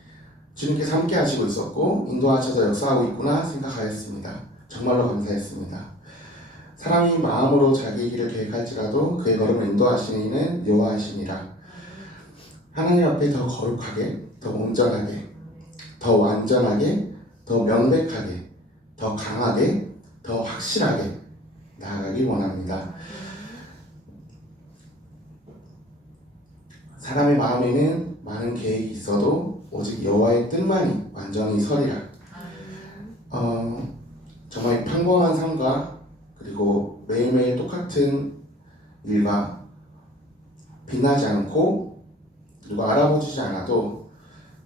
주님께서 함께 하시고 있었고 인도하셔서 역사하고 있구나 생각하였습니다. 정말로 감사했습니다. 사람이 마음으로 자기의 길을 계획할지라도 그의 걸음을 인도하시는 이는 여호와이시니라. 하나님 앞에 더 거룩하게, 더 온전하게, 더 완전하게, 더 명백하게, 더 강하게, 더 확실하게 나아가길 원합니다. 사람의 마음에는 많은 계획이 있어도 오직 여호와의 뜻만이 완전히 서리라. 정말 평범한 삶과 그리고 매일매일 똑같은 일과 빛나지 않고 그리고 알아보지 않아도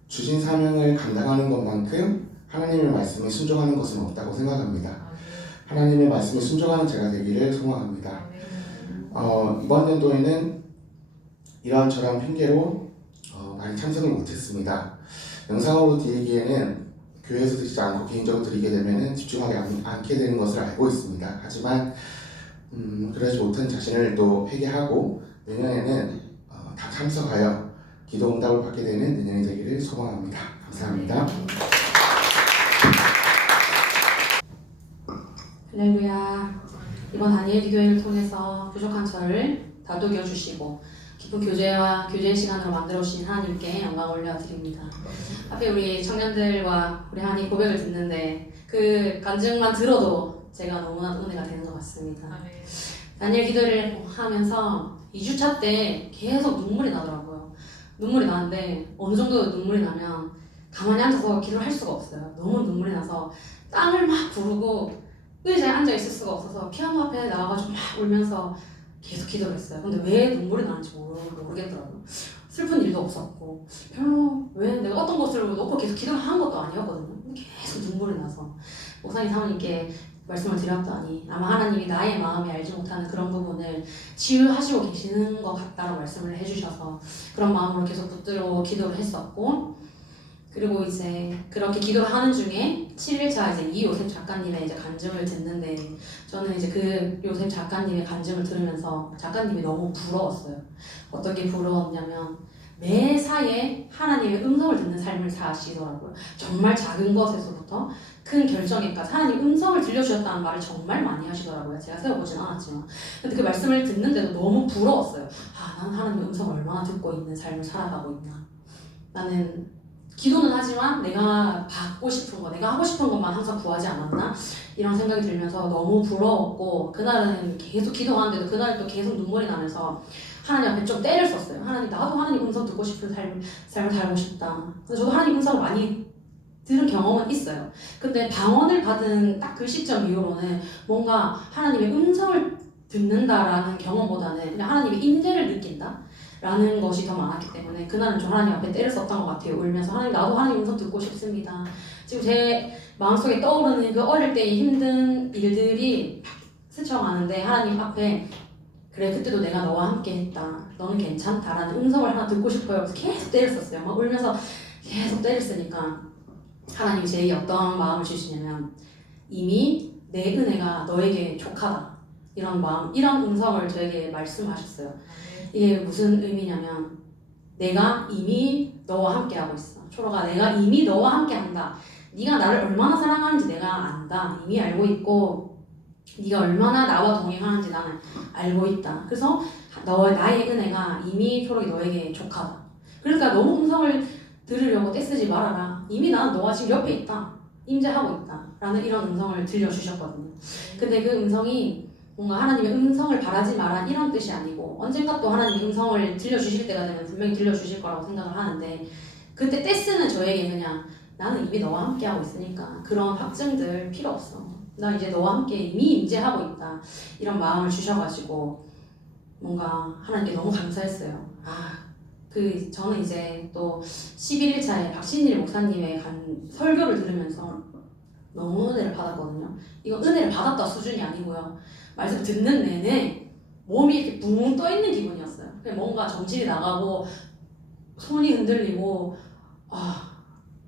주신 사명을 감당하는 것만큼 하나님의 말씀에 순종하는 것은 없다고 생각합니다. 하나님의 말씀에 순종하는 제가 되기를 소망합니다. 이번 연도에는 이런저런 핑계로 많이 참석을 못했습니다. 영상으로 드리기에는 교회에서 드리지 않고 개인적으로 드리게 되면 집중하지 않게 되는 것을 알고 있습니다. 하지만 그러지 못한 자신을 또 회개하고 내년에는 다 참석하여 기도 응답을 받게 되는 내년이 되기를 소망합니다. 감사합니다. 할렐루야. 이번 다니엘 기도회를 통해서 부족한 저를 다독여 주시고 깊은 교제의 시간을 만들어 주신 하나님께 영광 올려드립니다. 앞에 우리 청년들과 우리 하나님 고백을 듣는데 그 간증만 들어도 제가 너무나 은혜가 되는 것 같습니다. 다니엘 기도회를 하면서 2주차 때 계속 눈물이 나더라고요. 눈물이 나는데 어느 정도 눈물이 나면 가만히 앉아서 기도를 할 수가 없어요. 너무 눈물이 나서 땀을 막 부르고 의자에 앉아 있을 수가 없어서 피아노 앞에 나와가지고 막 울면서 계속 기도를 했어요. 근데 왜 눈물이 나는지 모르겠더라고요. 슬픈 일도 없었고 별로 왜 내가 어떤 것을 놓고 계속 기도를 하는 것도 아니었거든요. 근데 계속 눈물이 나서 목사님 사모님께 말씀을 드렸더니 아마 하나님이 나의 마음에 알지 못하는 그런 부분을 치유하시고 계시는 것 같다고 말씀을 해주셔서 그런 마음으로 계속 붙들고 기도를 했었고, 그리고 이제 그렇게 기도를 하는 중에 7일차 이제 이 요셉 작가님의 이제 간증을 듣는데 저는 이제 그 요셉 작가님의 간증을 들으면서 작가님이 너무 부러웠어요. 어떻게 부러웠냐면 매사에 하나님의 음성을 듣는 삶을 사시더라고요. 정말 작은 것에서부터 큰 결정에까지 하나님 음성을 들려주셨다는 말을 정말 많이 하시더라고요. 제가 세워보진 않았지만. 근데 그 말씀을 듣는데도 너무 부러웠어요. 나는 하나님의 음성을 얼마나 듣고 있는 삶을 살아가고 있나. 나는 기도는 하지만 내가 받고 싶은 거, 내가 하고 싶은 것만 항상 구하지 않았나? 이런 생각이 들면서 너무 부러웠고, 그날은 계속 기도하는데도 그날은 또 계속 눈물이 나면서 하나님 앞에 좀 때를 썼어요. 하나님, 나도 하나님 음성 듣고 싶은 삶을 살고 싶다. 근데 저도 하나님 음성을 많이 들은 경험은 있어요. 근데 방언을 받은 딱 그 시점 이후로는 뭔가 하나님의 음성을 듣는다라는 경험보다는 그냥 하나님의 임재를 느낀다? 라는 것이 더 많았기 때문에 그날은 좀 하나님 앞에 때를 썼던 것 같아요. 울면서 하나님, 나도 하나님 음성 듣고 싶습니다. 지금 제 마음속에 떠오르는 그 어릴 때의 힘든 일들이 스쳐가는데 하나님 앞에 그래 그때도 내가 너와 함께 했다, 너는 괜찮다라는 음성을 하나 듣고 싶어요. 그래서 계속 때를 썼어요. 막 울면서 계속 때를 쓰니까 하나님이 제게 어떤 마음을 주시냐면 이미 내 은혜가 너에게 족하다, 이런 마음, 이런 음성을 저에게 말씀하셨어요. 이게 무슨 의미냐면 내가 이미 너와 함께 하고 있어. 초로가, 내가 이미 너와 함께 한다. 네가 나를 얼마나 사랑하는지 내가 안다. 이미 알고 있고 네가 얼마나 나와 동행하는지 나는 알고 있다. 그래서 나의 은혜가 이미 초록이 너에게 족하다. 그러니까 너무 음성을 들으려고 떼쓰지 말아라. 이미 나는 너와 지금 옆에 있다, 임재하고 있다 라는 이런 음성을 들려주셨거든요. 근데 그 음성이 뭔가 하나님의 음성을 바라지 마라 이런 뜻이 아니고 언젠가 또 하나님의 음성을 들려주실 때가 되면 분명히 들려주실 거라고 생각을 하는데, 그때 떼쓰는 저에게 그냥 나는 이미 너와 함께하고 있으니까 그런 확증들 필요 없어, 나 이제 너와 함께 이미 임재하고 있다, 이런 마음을 주셔가지고 뭔가 하나님께 너무 감사했어요. 저는 이제 또 11일차에 박신일 목사님의 설교를 들으면서 너무 은혜를 받았거든요. 이거 은혜를 받았다 수준이 아니고요, 말씀 듣는 내내 몸이 이렇게 붕 떠있는 기분이었어요. 그냥 뭔가 정신이 나가고 손이 흔들리고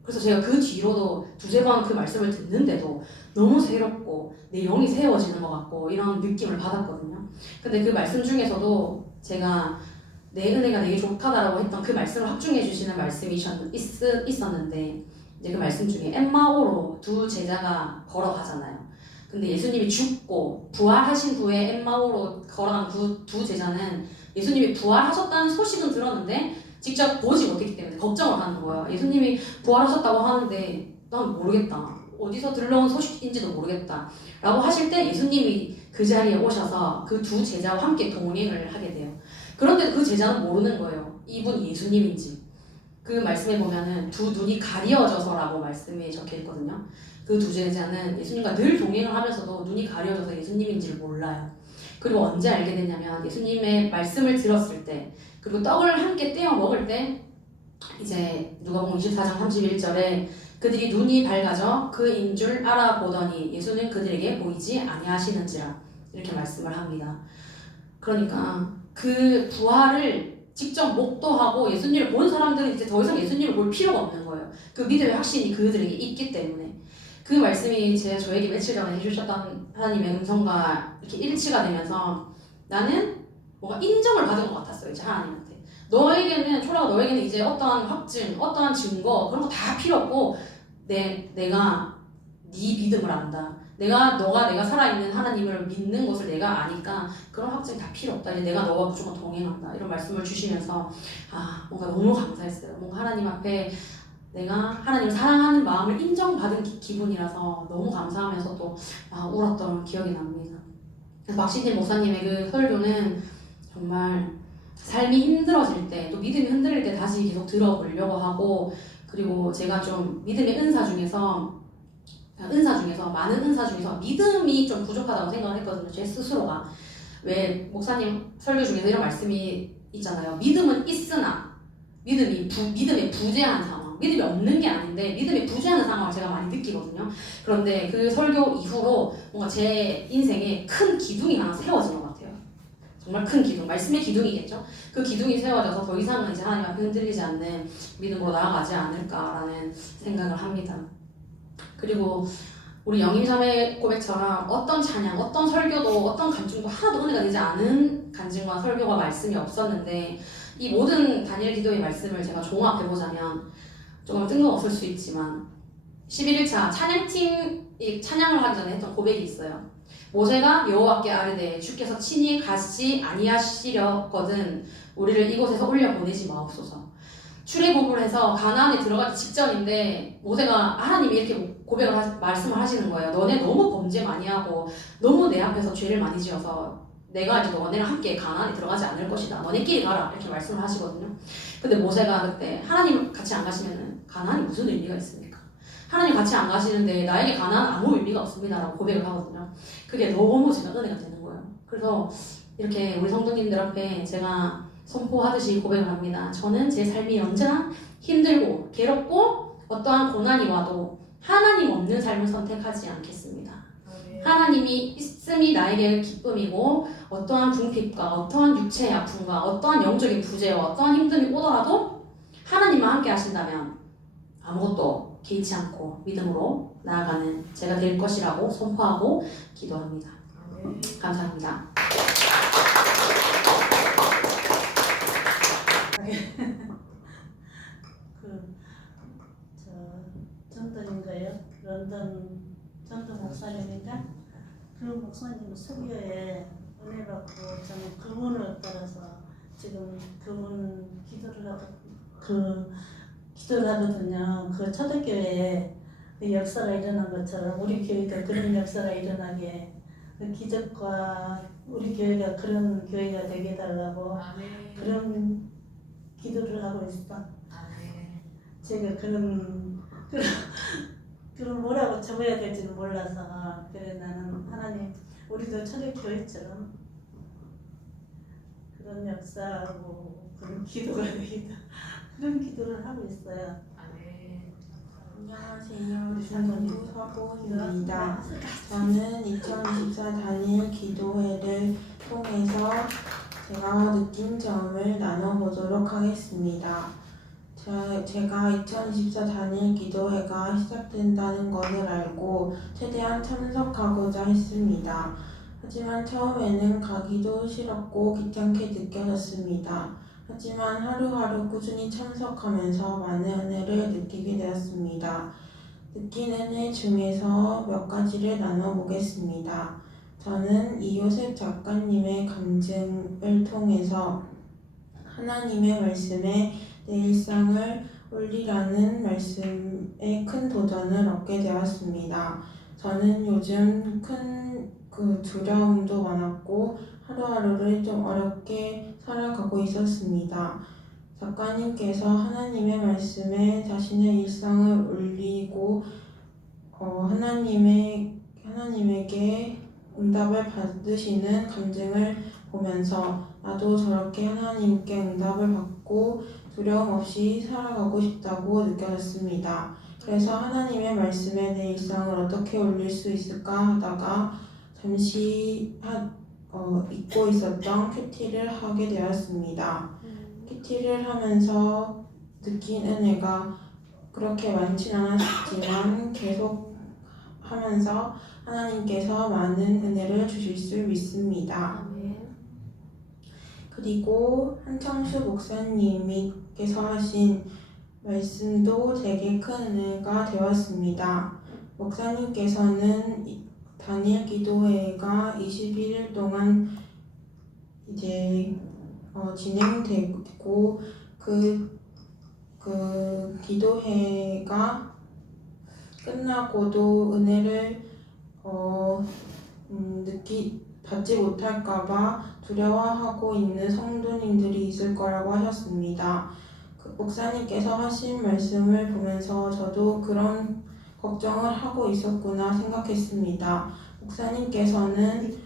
그래서 제가 그 뒤로도 두세 번 그 말씀을 듣는데도 너무 새롭고 내 영이 세워지는 것 같고 이런 느낌을 받았거든요. 근데 그 말씀 중에서도 제가 내 은혜가 내게 족하다라고 했던 그 말씀을 확증해 주시는 말씀이 있었는데, 이제 그 말씀 중에 엠마오로 두 제자가 걸어가잖아요. 근데 예수님이 죽고 부활하신 후에 엠마오로 걸어간 두 제자는 예수님이 부활하셨다는 소식은 들었는데 직접 보지 못했기 때문에 걱정을 하는 거예요. 예수님이 부활하셨다고 하는데 난 모르겠다, 어디서 들러온 소식인지도 모르겠다 라고 하실 때 예수님이 그 자리에 오셔서 그 두 제자와 함께 동행을 하게 돼요. 그런데 그 제자는 모르는 거예요, 이분이 예수님인지. 그 말씀에 보면은 두 눈이 가려져서라고 말씀이 적혀 있거든요. 그 두 제자는 예수님과 늘 동행을 하면서도 눈이 가려져서 예수님인지를 몰라요. 그리고 언제 알게 됐냐면 예수님의 말씀을 들었을 때, 그리고 떡을 함께 떼어 먹을 때, 이제 누가복음 24장 31절에 그들이 눈이 밝아져 그인 줄 알아보더니 예수는 그들에게 보이지 아니하시는지라 이렇게 말씀을 합니다. 그러니까 그 부활을 직접 목도하고 예수님을 본 사람들은 이제 더 이상 예수님을 볼 필요가 없는 거예요. 그 믿음의 확신이 그들에게 있기 때문에. 그 말씀이 저에게 며칠 전에 해주셨던 하나님의 음성과 이렇게 일치가 되면서 나는 뭔가 인정을 받은 것 같았어요, 이제 하나님한테. 초라가 너에게는 이제 어떠한 확증, 어떠한 증거 그런 거 다 필요 없고 내가 네 믿음을 안다. 내가 살아있는 하나님을 믿는 것을 내가 아니까 그런 확증 다 필요 없다. 이제 내가 너와 무조건 동행한다. 이런 말씀을 주시면서 뭔가 너무 감사했어요. 뭔가 하나님 앞에 내가 하나님을 사랑하는 마음을 인정받은 기분이라서 너무 감사하면서 또 울었던 기억이 납니다. 박신일 목사님의 그 설교는 정말 삶이 힘들어질 때, 또 믿음이 흔들릴 때 다시 계속 들어보려고 하고, 그리고 제가 좀 믿음의 많은 은사 중에서 믿음이 좀 부족하다고 생각을 했거든요, 제 스스로가. 왜 목사님 설교 중에서 이런 말씀이 있잖아요. 믿음은 있으나 믿음에 부재한 상황, 믿음이 없는 게 아닌데 믿음이 부재하는 상황을 제가 많이 느끼거든요. 그런데 그 설교 이후로 뭔가 제 인생에 큰 기둥이 하나 세워진 것 같아요. 정말 큰 기둥, 말씀의 기둥이겠죠. 그 기둥이 세워져서 더 이상은 이제 하나님 앞에 흔들리지 않는 믿음으로 나아가지 않을까라는 생각을 합니다. 그리고 우리 영임자매 고백처럼 어떤 찬양, 어떤 설교도, 어떤 간증도 하나도 은혜가 되지 않은 간증과 설교와 말씀이 없었는데, 이 모든 다니엘 기도의 말씀을 제가 종합해보자면 조금 뜬금없을 수 있지만 11일차 찬양팀이 찬양을 하기 전에 했던 고백이 있어요. 모세가 여호와께 아뢰되 주께서 친히 가시 아니하시려거든 우리를 이곳에서 올려보내지 마옵소서. 출애굽을 해서 가나안에 들어가기 직전인데 모세가 하나님이 이렇게 말씀을 하시는 거예요. 너네 너무 범죄 많이 하고 너무 내 앞에서 죄를 많이 지어서 내가 이제 너네랑 함께 가나안에 들어가지 않을 것이다. 너네끼리 가라. 이렇게 말씀을 하시거든요. 근데 모세가 그때 하나님 같이 안 가시면은 가나안이 무슨 의미가 있습니까? 하나님 같이 안 가시는데 나에게 가나안은 아무 의미가 없습니다. 라고 고백을 하거든요. 그게 너무 제가 은혜가 되는 거예요. 그래서 이렇게 우리 성도님들 앞에 제가 선포하듯이 고백을 합니다. 저는 제 삶이 언제나 힘들고 괴롭고 어떠한 고난이 와도 하나님 없는 삶을 선택하지 않겠습니다. 하나님이 있음이 나에게 기쁨이고 어떠한 궁핍과 어떠한 육체의 아픔과 어떠한 영적인 부재와 어떠한 힘듦이 오더라도 하나님과 함께 하신다면 아무것도 개의치 않고 믿음으로 나아가는 제가 될 것이라고 선포하고 기도합니다. 감사합니다. 전도인가요? 런던 전도 목사님인가? 그 목사님 설교에 은혜 받고 저는 그분을 따라서 지금 그분 기도를 하거든요. 그 초대교회에 그 역사가 일어난 것처럼 우리 교회도 그런 역사가 일어나게 그 기적과 우리 교회가 그런 교회가 되게 해달라고 그런 기도를 하고 있어. 제가 그런 뭐라고 적어야 될지는 몰라서 그래 나는 하나님 우리도 초대교회처럼 그런 역사하고 그런 기도가 되겠다 그런 기도를 하고 있어요. 안녕하세요. 중부 서보입니다. 저는 2024 단일 기도회를 통해서 제가 느낀 점을 나눠보도록 하겠습니다. 제가 2024 단일 기도회가 시작된다는 것을 알고 최대한 참석하고자 했습니다. 하지만 처음에는 가기도 싫었고 귀찮게 느껴졌습니다. 하지만 하루하루 꾸준히 참석하면서 많은 은혜를 느끼게 되었습니다. 느낀 은혜 중에서 몇 가지를 나눠보겠습니다. 저는 이요셉 작가님의 간증을 통해서 하나님의 말씀에 내 일상을 올리라는 말씀에 큰 도전을 얻게 되었습니다. 저는 요즘 큰 두려움도 많았고 하루하루를 좀 어렵게 살아가고 있었습니다. 작가님께서 하나님의 말씀에 자신의 일상을 올리고 하나님에게 응답을 받으시는 간증을 보면서 나도 저렇게 하나님께 응답을 받고 두려움 없이 살아가고 싶다고 느껴졌습니다. 그래서 하나님의 말씀에 내 일상을 어떻게 올릴 수 있을까 하다가 잠시 잊고 있었던 큐티를 하게 되었습니다. 큐티를 하면서 느낀 은혜가 그렇게 많진 않았지만 계속 하면서 하나님께서 많은 은혜를 주실 수 믿습니다. 그리고 한창수 목사님께서 하신 말씀도 제게 큰 은혜가 되었습니다. 목사님께서는 단일 기도회가 21일 동안 이제 진행되고 그 기도회가 끝나고도 은혜를 받지 못할까봐 두려워하고 있는 성도님들이 있을 거라고 하셨습니다. 그 목사님께서 하신 말씀을 보면서 저도 그런 걱정을 하고 있었구나 생각했습니다. 목사님께서는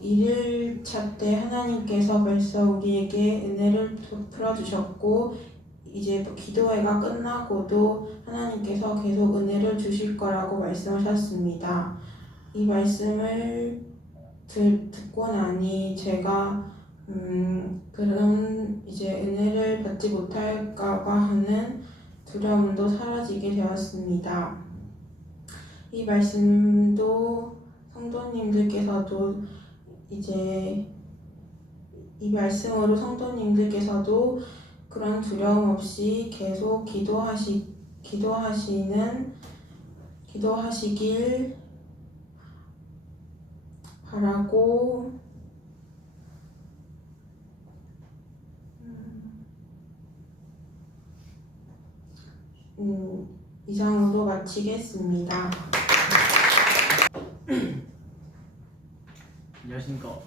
1일차 때 하나님께서 벌써 우리에게 은혜를 풀어주셨고 이제 기도회가 끝나고도 하나님께서 계속 은혜를 주실 거라고 말씀하셨습니다. 이 말씀을 듣고 나니 제가 그런 이제 은혜를 받지 못할까봐 하는 두려움도 사라지게 되었습니다. 이 말씀도 성도님들께서도 이제 이 말씀으로 성도님들께서도 그런 두려움 없이 계속 기도하시길 바라고 이상으로 마치겠습니다. 안녕하십니까,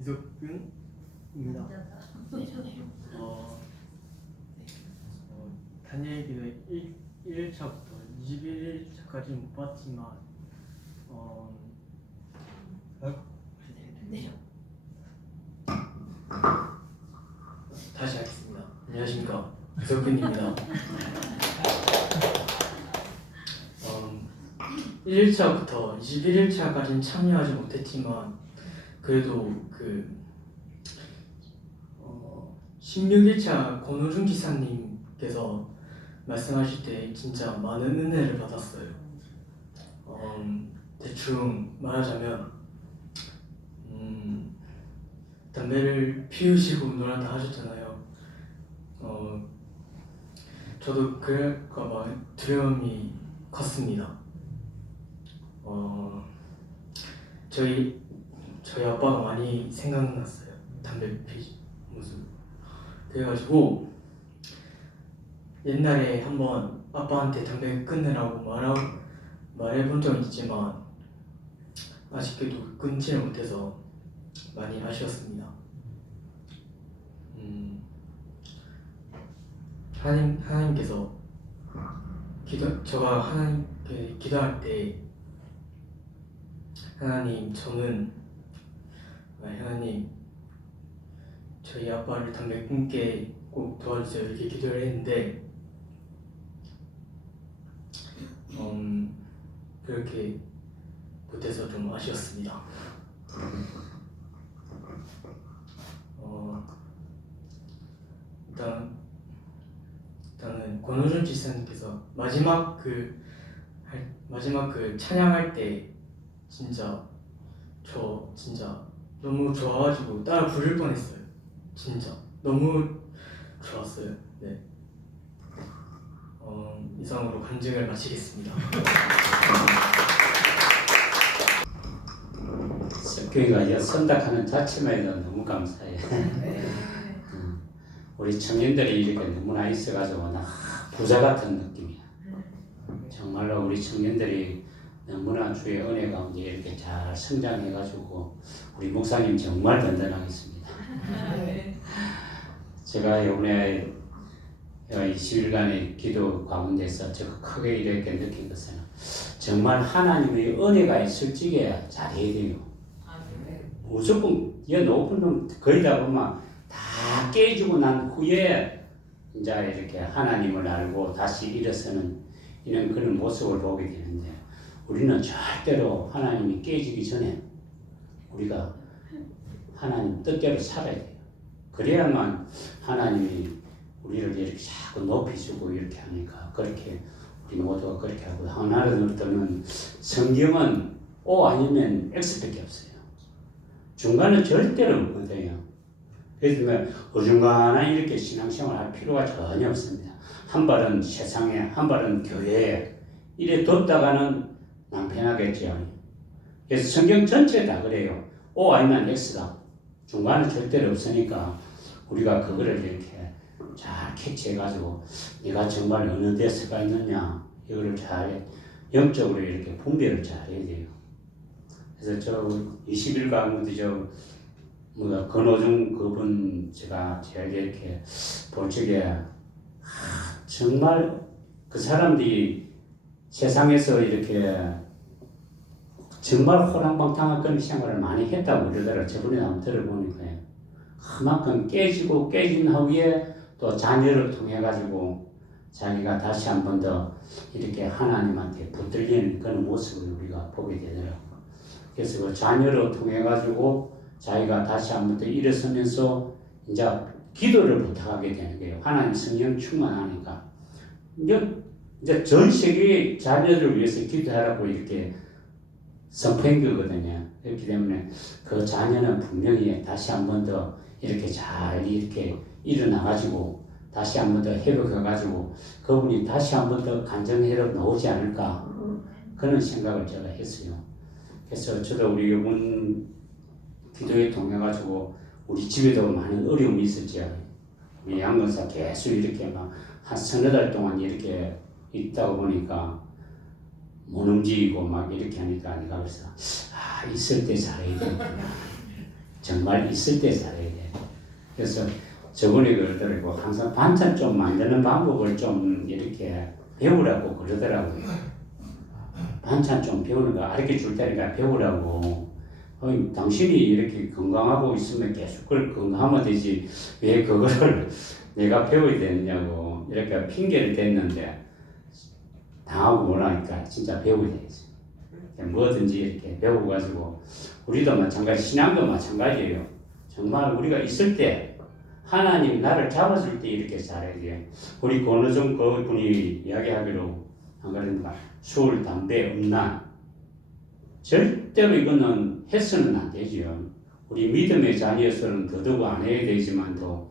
이석균입니다. 다니엘 기도회 1일차부터 21일차까지 못 봤지만 내려 구석근입니다. 1일차부터 21일차까지는 참여하지 못했지만 그래도 16일차 권호중 기사님께서 말씀하실 때 진짜 많은 은혜를 받았어요. 대충 말하자면 담배를 피우시고 운동한다 하셨잖아요. 저도 그럴까봐 두려움이 컸습니다. 저희 아빠가 많이 생각났어요. 담배 피우신 모습. 그래가지고 옛날에 한번 아빠한테 담배 끊으라고 말해본 적은 있지만 아쉽게도 끊지를 못해서 많이 아쉬웠습니다. 하나님께서 제가 하나님께 기도할 때 하나님 저희 아빠를 담배 끊게 꼭 도와주세요 이렇게 기도를 했는데 그렇게 못해서 좀 아쉬웠습니다. 일단은 권호준 지사님께서 마지막 찬양할 때 저 진짜 너무 좋아가지고 따라 부를 뻔했어요. 진짜 너무 좋았어요. 네. 이상으로 간증을 마치겠습니다. 석교회가 선택하는 자체만 해도 너무 감사해요. 우리 청년들이 이렇게 너무나 있어가지고 나 부자 같은 느낌이야. 정말로 우리 청년들이 너무나 주의 은혜 가운데 이렇게 잘 성장해가지고 우리 목사님 정말 든든하겠습니다. 제가 이번에 20일간의 기도 가운데서 제가 크게 이렇게 느낀 것은 정말 하나님의 은혜가 있을 적에 잘해야 돼요. 무조건 높은 놈 거의 다 보면 다 깨지고 난 후에 이제 이렇게 하나님을 알고 다시 일어서는 이런 그런 모습을 보게 되는데 우리는 절대로 하나님이 깨지기 전에 우리가 하나님 뜻대로 살아야 돼요. 그래야만 하나님이 우리를 이렇게 자꾸 높이주고 이렇게 하니까 그렇게 우리 모두가 그렇게 하고 하나는 성경은 O 아니면 X밖에 없어요. 중간은 절대로 없거든요. 그래서 어중간한 이렇게 신앙생활 할 필요가 전혀 없습니다. 한 발은 세상에, 한 발은 교회에 이래 뒀다가는 낭패나겠죠. 그래서 성경 전체 다 그래요. O 아니면 X다. 중간은 절대로 없으니까 우리가 그거를 이렇게 잘 캐치해가지고 내가 정말 어느 데서 가 있느냐 이거를 잘 영적으로 이렇게 분별을 잘 해야 돼요. 그래서 저 20일 가운데 권호중 그분 제가 이렇게 볼 적에 정말 그 사람들이 세상에서 이렇게 정말 호랑방탕한 그런 생활을 많이 했다고 그러더라고요. 저번에 한번 들어보니까요. 그만큼 깨진 후에 또 자녀를 통해 가지고 자기가 다시 한 번 더 이렇게 하나님한테 붙들리는 그런 모습을 우리가 보게 되더라고요. 그래서 그 자녀를 통해 가지고 자기가 다시 한 번 더 일어서면서 이제 기도를 부탁하게 되는 거예요. 하나님 성령 충만하니까. 이제 전 세계 자녀를 위해서 기도하라고 이렇게 선포한 거거든요. 그렇기 때문에 그 자녀는 분명히 다시 한 번 더 이렇게 잘 이렇게 일어나가지고 다시 한 번 더 회복해가지고 그분이 다시 한 번 더 간정회로 나오지 않을까 그런 생각을 제가 했어요. 그래서 저도 우리 이번 기도에 통해가지고 우리 집에도 많은 어려움이 있었죠. 우리 양건사 계속 이렇게 막 한 서너 달 동안 이렇게 있다가 보니까 못 움직이고 막 이렇게 하니까 내가 그래서 있을 때 잘해야 돼. 정말 있을 때 잘해야 돼. 그래서 저번에 그러더라고 항상 반찬 좀 만드는 방법을 좀 이렇게 배우라고 그러더라고요. 반찬 좀 배우는 거 가르쳐 줄 테니까 배우라고. 당신이 이렇게 건강하고 있으면 계속 그걸 건강하면 되지 왜 그거를 내가 배워야 되느냐고. 이렇게 핑계를 댔는데 당하고 뭐라니까 진짜 배우게 되겠어요. 뭐든지 이렇게 배워가지고 우리도 마찬가지, 신앙도 마찬가지예요. 정말 우리가 있을 때 하나님이 나를 잡아줄 때 이렇게 잘해야 돼요. 우리 권호정 그분이 이야기하기로 안 그랬는가? 술, 담배, 음란 절대로 이거는 해서는 안 되죠. 우리 믿음의 자녀에서는 더더욱 안 해야 되지만도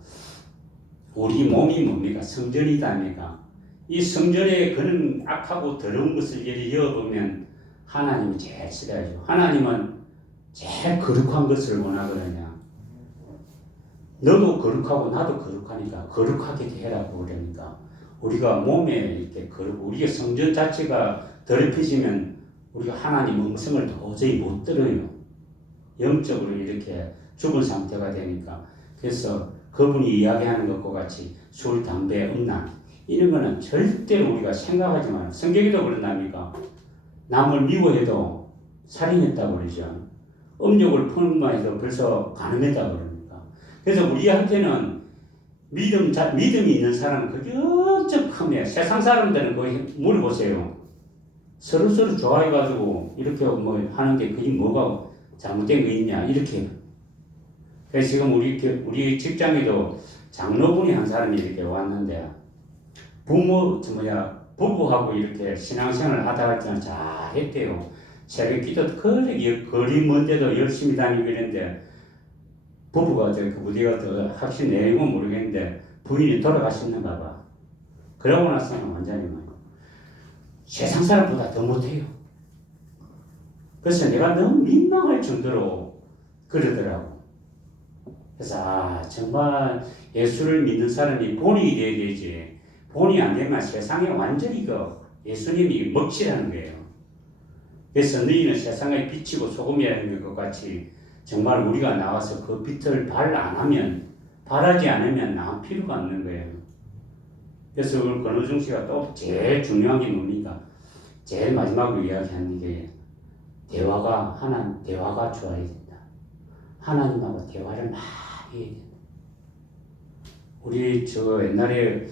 우리 몸이 뭡니까? 성전이다니까. 이 성전에 그런 악하고 더러운 것을 열어보면 하나님이 제일 싫어하죠. 하나님은 제일 거룩한 것을 원하거든요. 너도 거룩하고 나도 거룩하니까 거룩하게 되라고 그러니까 우리가 몸에 이렇게 우리의 성전 자체가 더럽혀지면 우리가 하나님 음성을 도저히 못 들어요. 영적으로 이렇게 죽은 상태가 되니까. 그래서 그분이 이야기하는 것과 같이 술, 담배, 음란 이런 거는 절대로 우리가 생각하지 말아요. 성경에도 그런답니까? 남을 미워해도 살인했다고 그러죠. 음욕을 푸는 것만 해도 벌써 간음했다고 그럽니다. 그래서 우리한테는 믿음이 있는 사람은 그게 엄청 큽니다. 세상 사람들은 거의 물어보세요. 서로서로 좋아해가지고 이렇게 뭐 하는 게 그게 뭐가 잘못된 거 있냐 이렇게. 그래서 지금 우리 직장에도 장로분이 한 사람이 이렇게 왔는데 부부하고 이렇게 신앙생활을 하다 할 때는 잘했대요. 새벽 기도 거리 먼데도 열심히 다니고 이랬는데 부부가 어디가 더 확실히 내용은 모르겠는데 부인이 돌아가셨는가 봐. 그러고 나서는 완전히 세상 사람보다 더 못해요. 그래서 내가 너무 민망할 정도로 그러더라고. 그래서 정말 예수를 믿는 사람이 본이 돼야 되지. 본이 안 되면 세상에 완전히 예수님이 먹칠하는 거예요. 그래서 너희는 세상에 비치고 소금이라는 것 같이 정말 우리가 나와서 그 빛을 발하지 않으면 나올 필요가 없는 거예요. 그래서 오늘 권호중 씨가 또 제일 중요한 게 뭡니까? 제일 마지막으로 이야기하는 게 대화가 좋아야 된다. 하나님하고 대화를 많이 해야 된다. 옛날에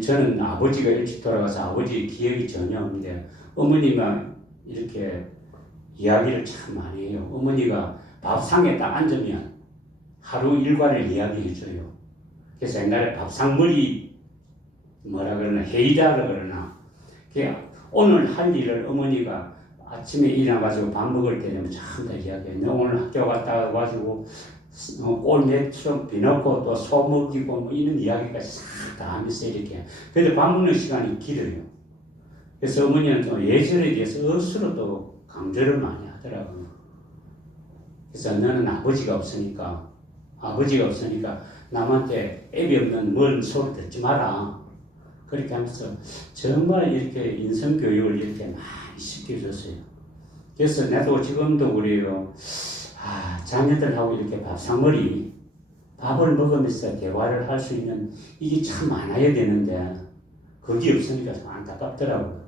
저는 아버지가 일찍 돌아가서 아버지 기억이 전혀 없는데 어머니가 이렇게 이야기를 참 많이 해요. 어머니가 밥상에 딱 앉으면 하루 일과를 이야기해줘요. 그래서 옛날에 밥상머리 회의다라 그러나 오늘 할 일을 어머니가 아침에 일어나가지고 밥 먹을 때 되면 참 다 이야기해요. 너 오늘 학교 갔다 와가지고 꼴매처럼 비놓고 또 소 먹이고 뭐 이런 이야기까지 싹 다 하면서 이렇게. 그래도 밥 먹는 시간이 길어요. 그래서 어머니는 또 예절에 대해서 억수로 또 강조를 많이 하더라고요. 그래서 너는 아버지가 없으니까 남한테 애비 없는 먼 소리 듣지 마라. 그렇게 하면서 정말 이렇게 인성교육을 이렇게 많이 시켜줬어요. 그래서 나도 지금도 그래요. 자녀들하고 이렇게 밥을 먹으면서 대화를 할 수 있는 이게 참 많아야 되는데 그게 없으니까 좀 안타깝더라고요.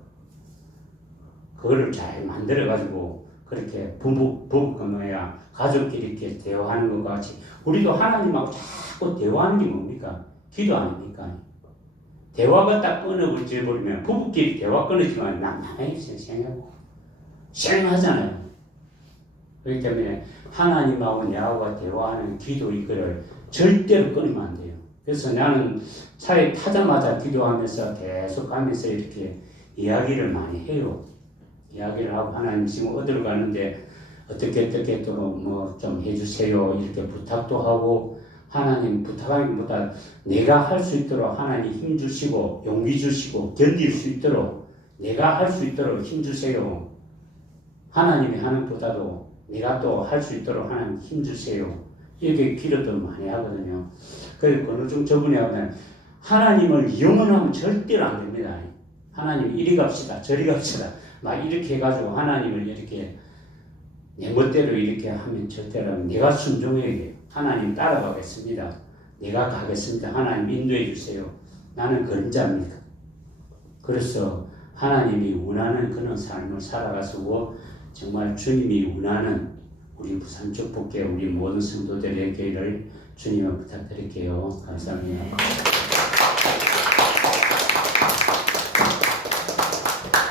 그거를 잘 만들어가지고 그렇게 부부가 가족끼리 이렇게 대화하는 것과 같이 우리도 하나님하고 자꾸 대화하는 게 뭡니까? 기도 아닙니까? 대화가 딱 끊어버리면 부부끼리 대화 끊어지면 남남하게 생각하잖아요. 그렇기 때문에 하나님하고 나하고 대화하는 기도 이거를 절대로 끊으면 안 돼요. 그래서 나는 차에 타자마자 기도하면서 계속 하면서 이렇게 이야기를 많이 해요. 이야기를 하고 하나님 지금 어디로 가는데 어떻게 또 뭐 좀 해주세요 이렇게 부탁도 하고 하나님 부탁하기보다 내가 할 수 있도록 하나님 힘 주시고 용기 주시고 견딜 수 있도록 내가 할 수 있도록 힘 주세요. 하나님이 하는 것보다도 내가 또 할 수 있도록 하나님 힘 주세요. 이렇게 기도도 많이 하거든요. 그래서 권호중 저분이 하면 하나님을 이용하면 절대로 안 됩니다. 하나님 이리 갑시다 저리 갑시다 막 이렇게 해가지고 하나님을 이렇게 내 멋대로 이렇게 하면 절대로 내가 순종해야 돼요. 하나님 따라가겠습니다. 내가 가겠습니다. 하나님 인도해 주세요. 나는 그림자입니다. 그래서 하나님이 원하는 그런 삶을 살아가서 정말 주님이 원하는 우리 부산 축복계 우리 모든 성도들에게를 주님을 부탁드릴게요. 감사합니다.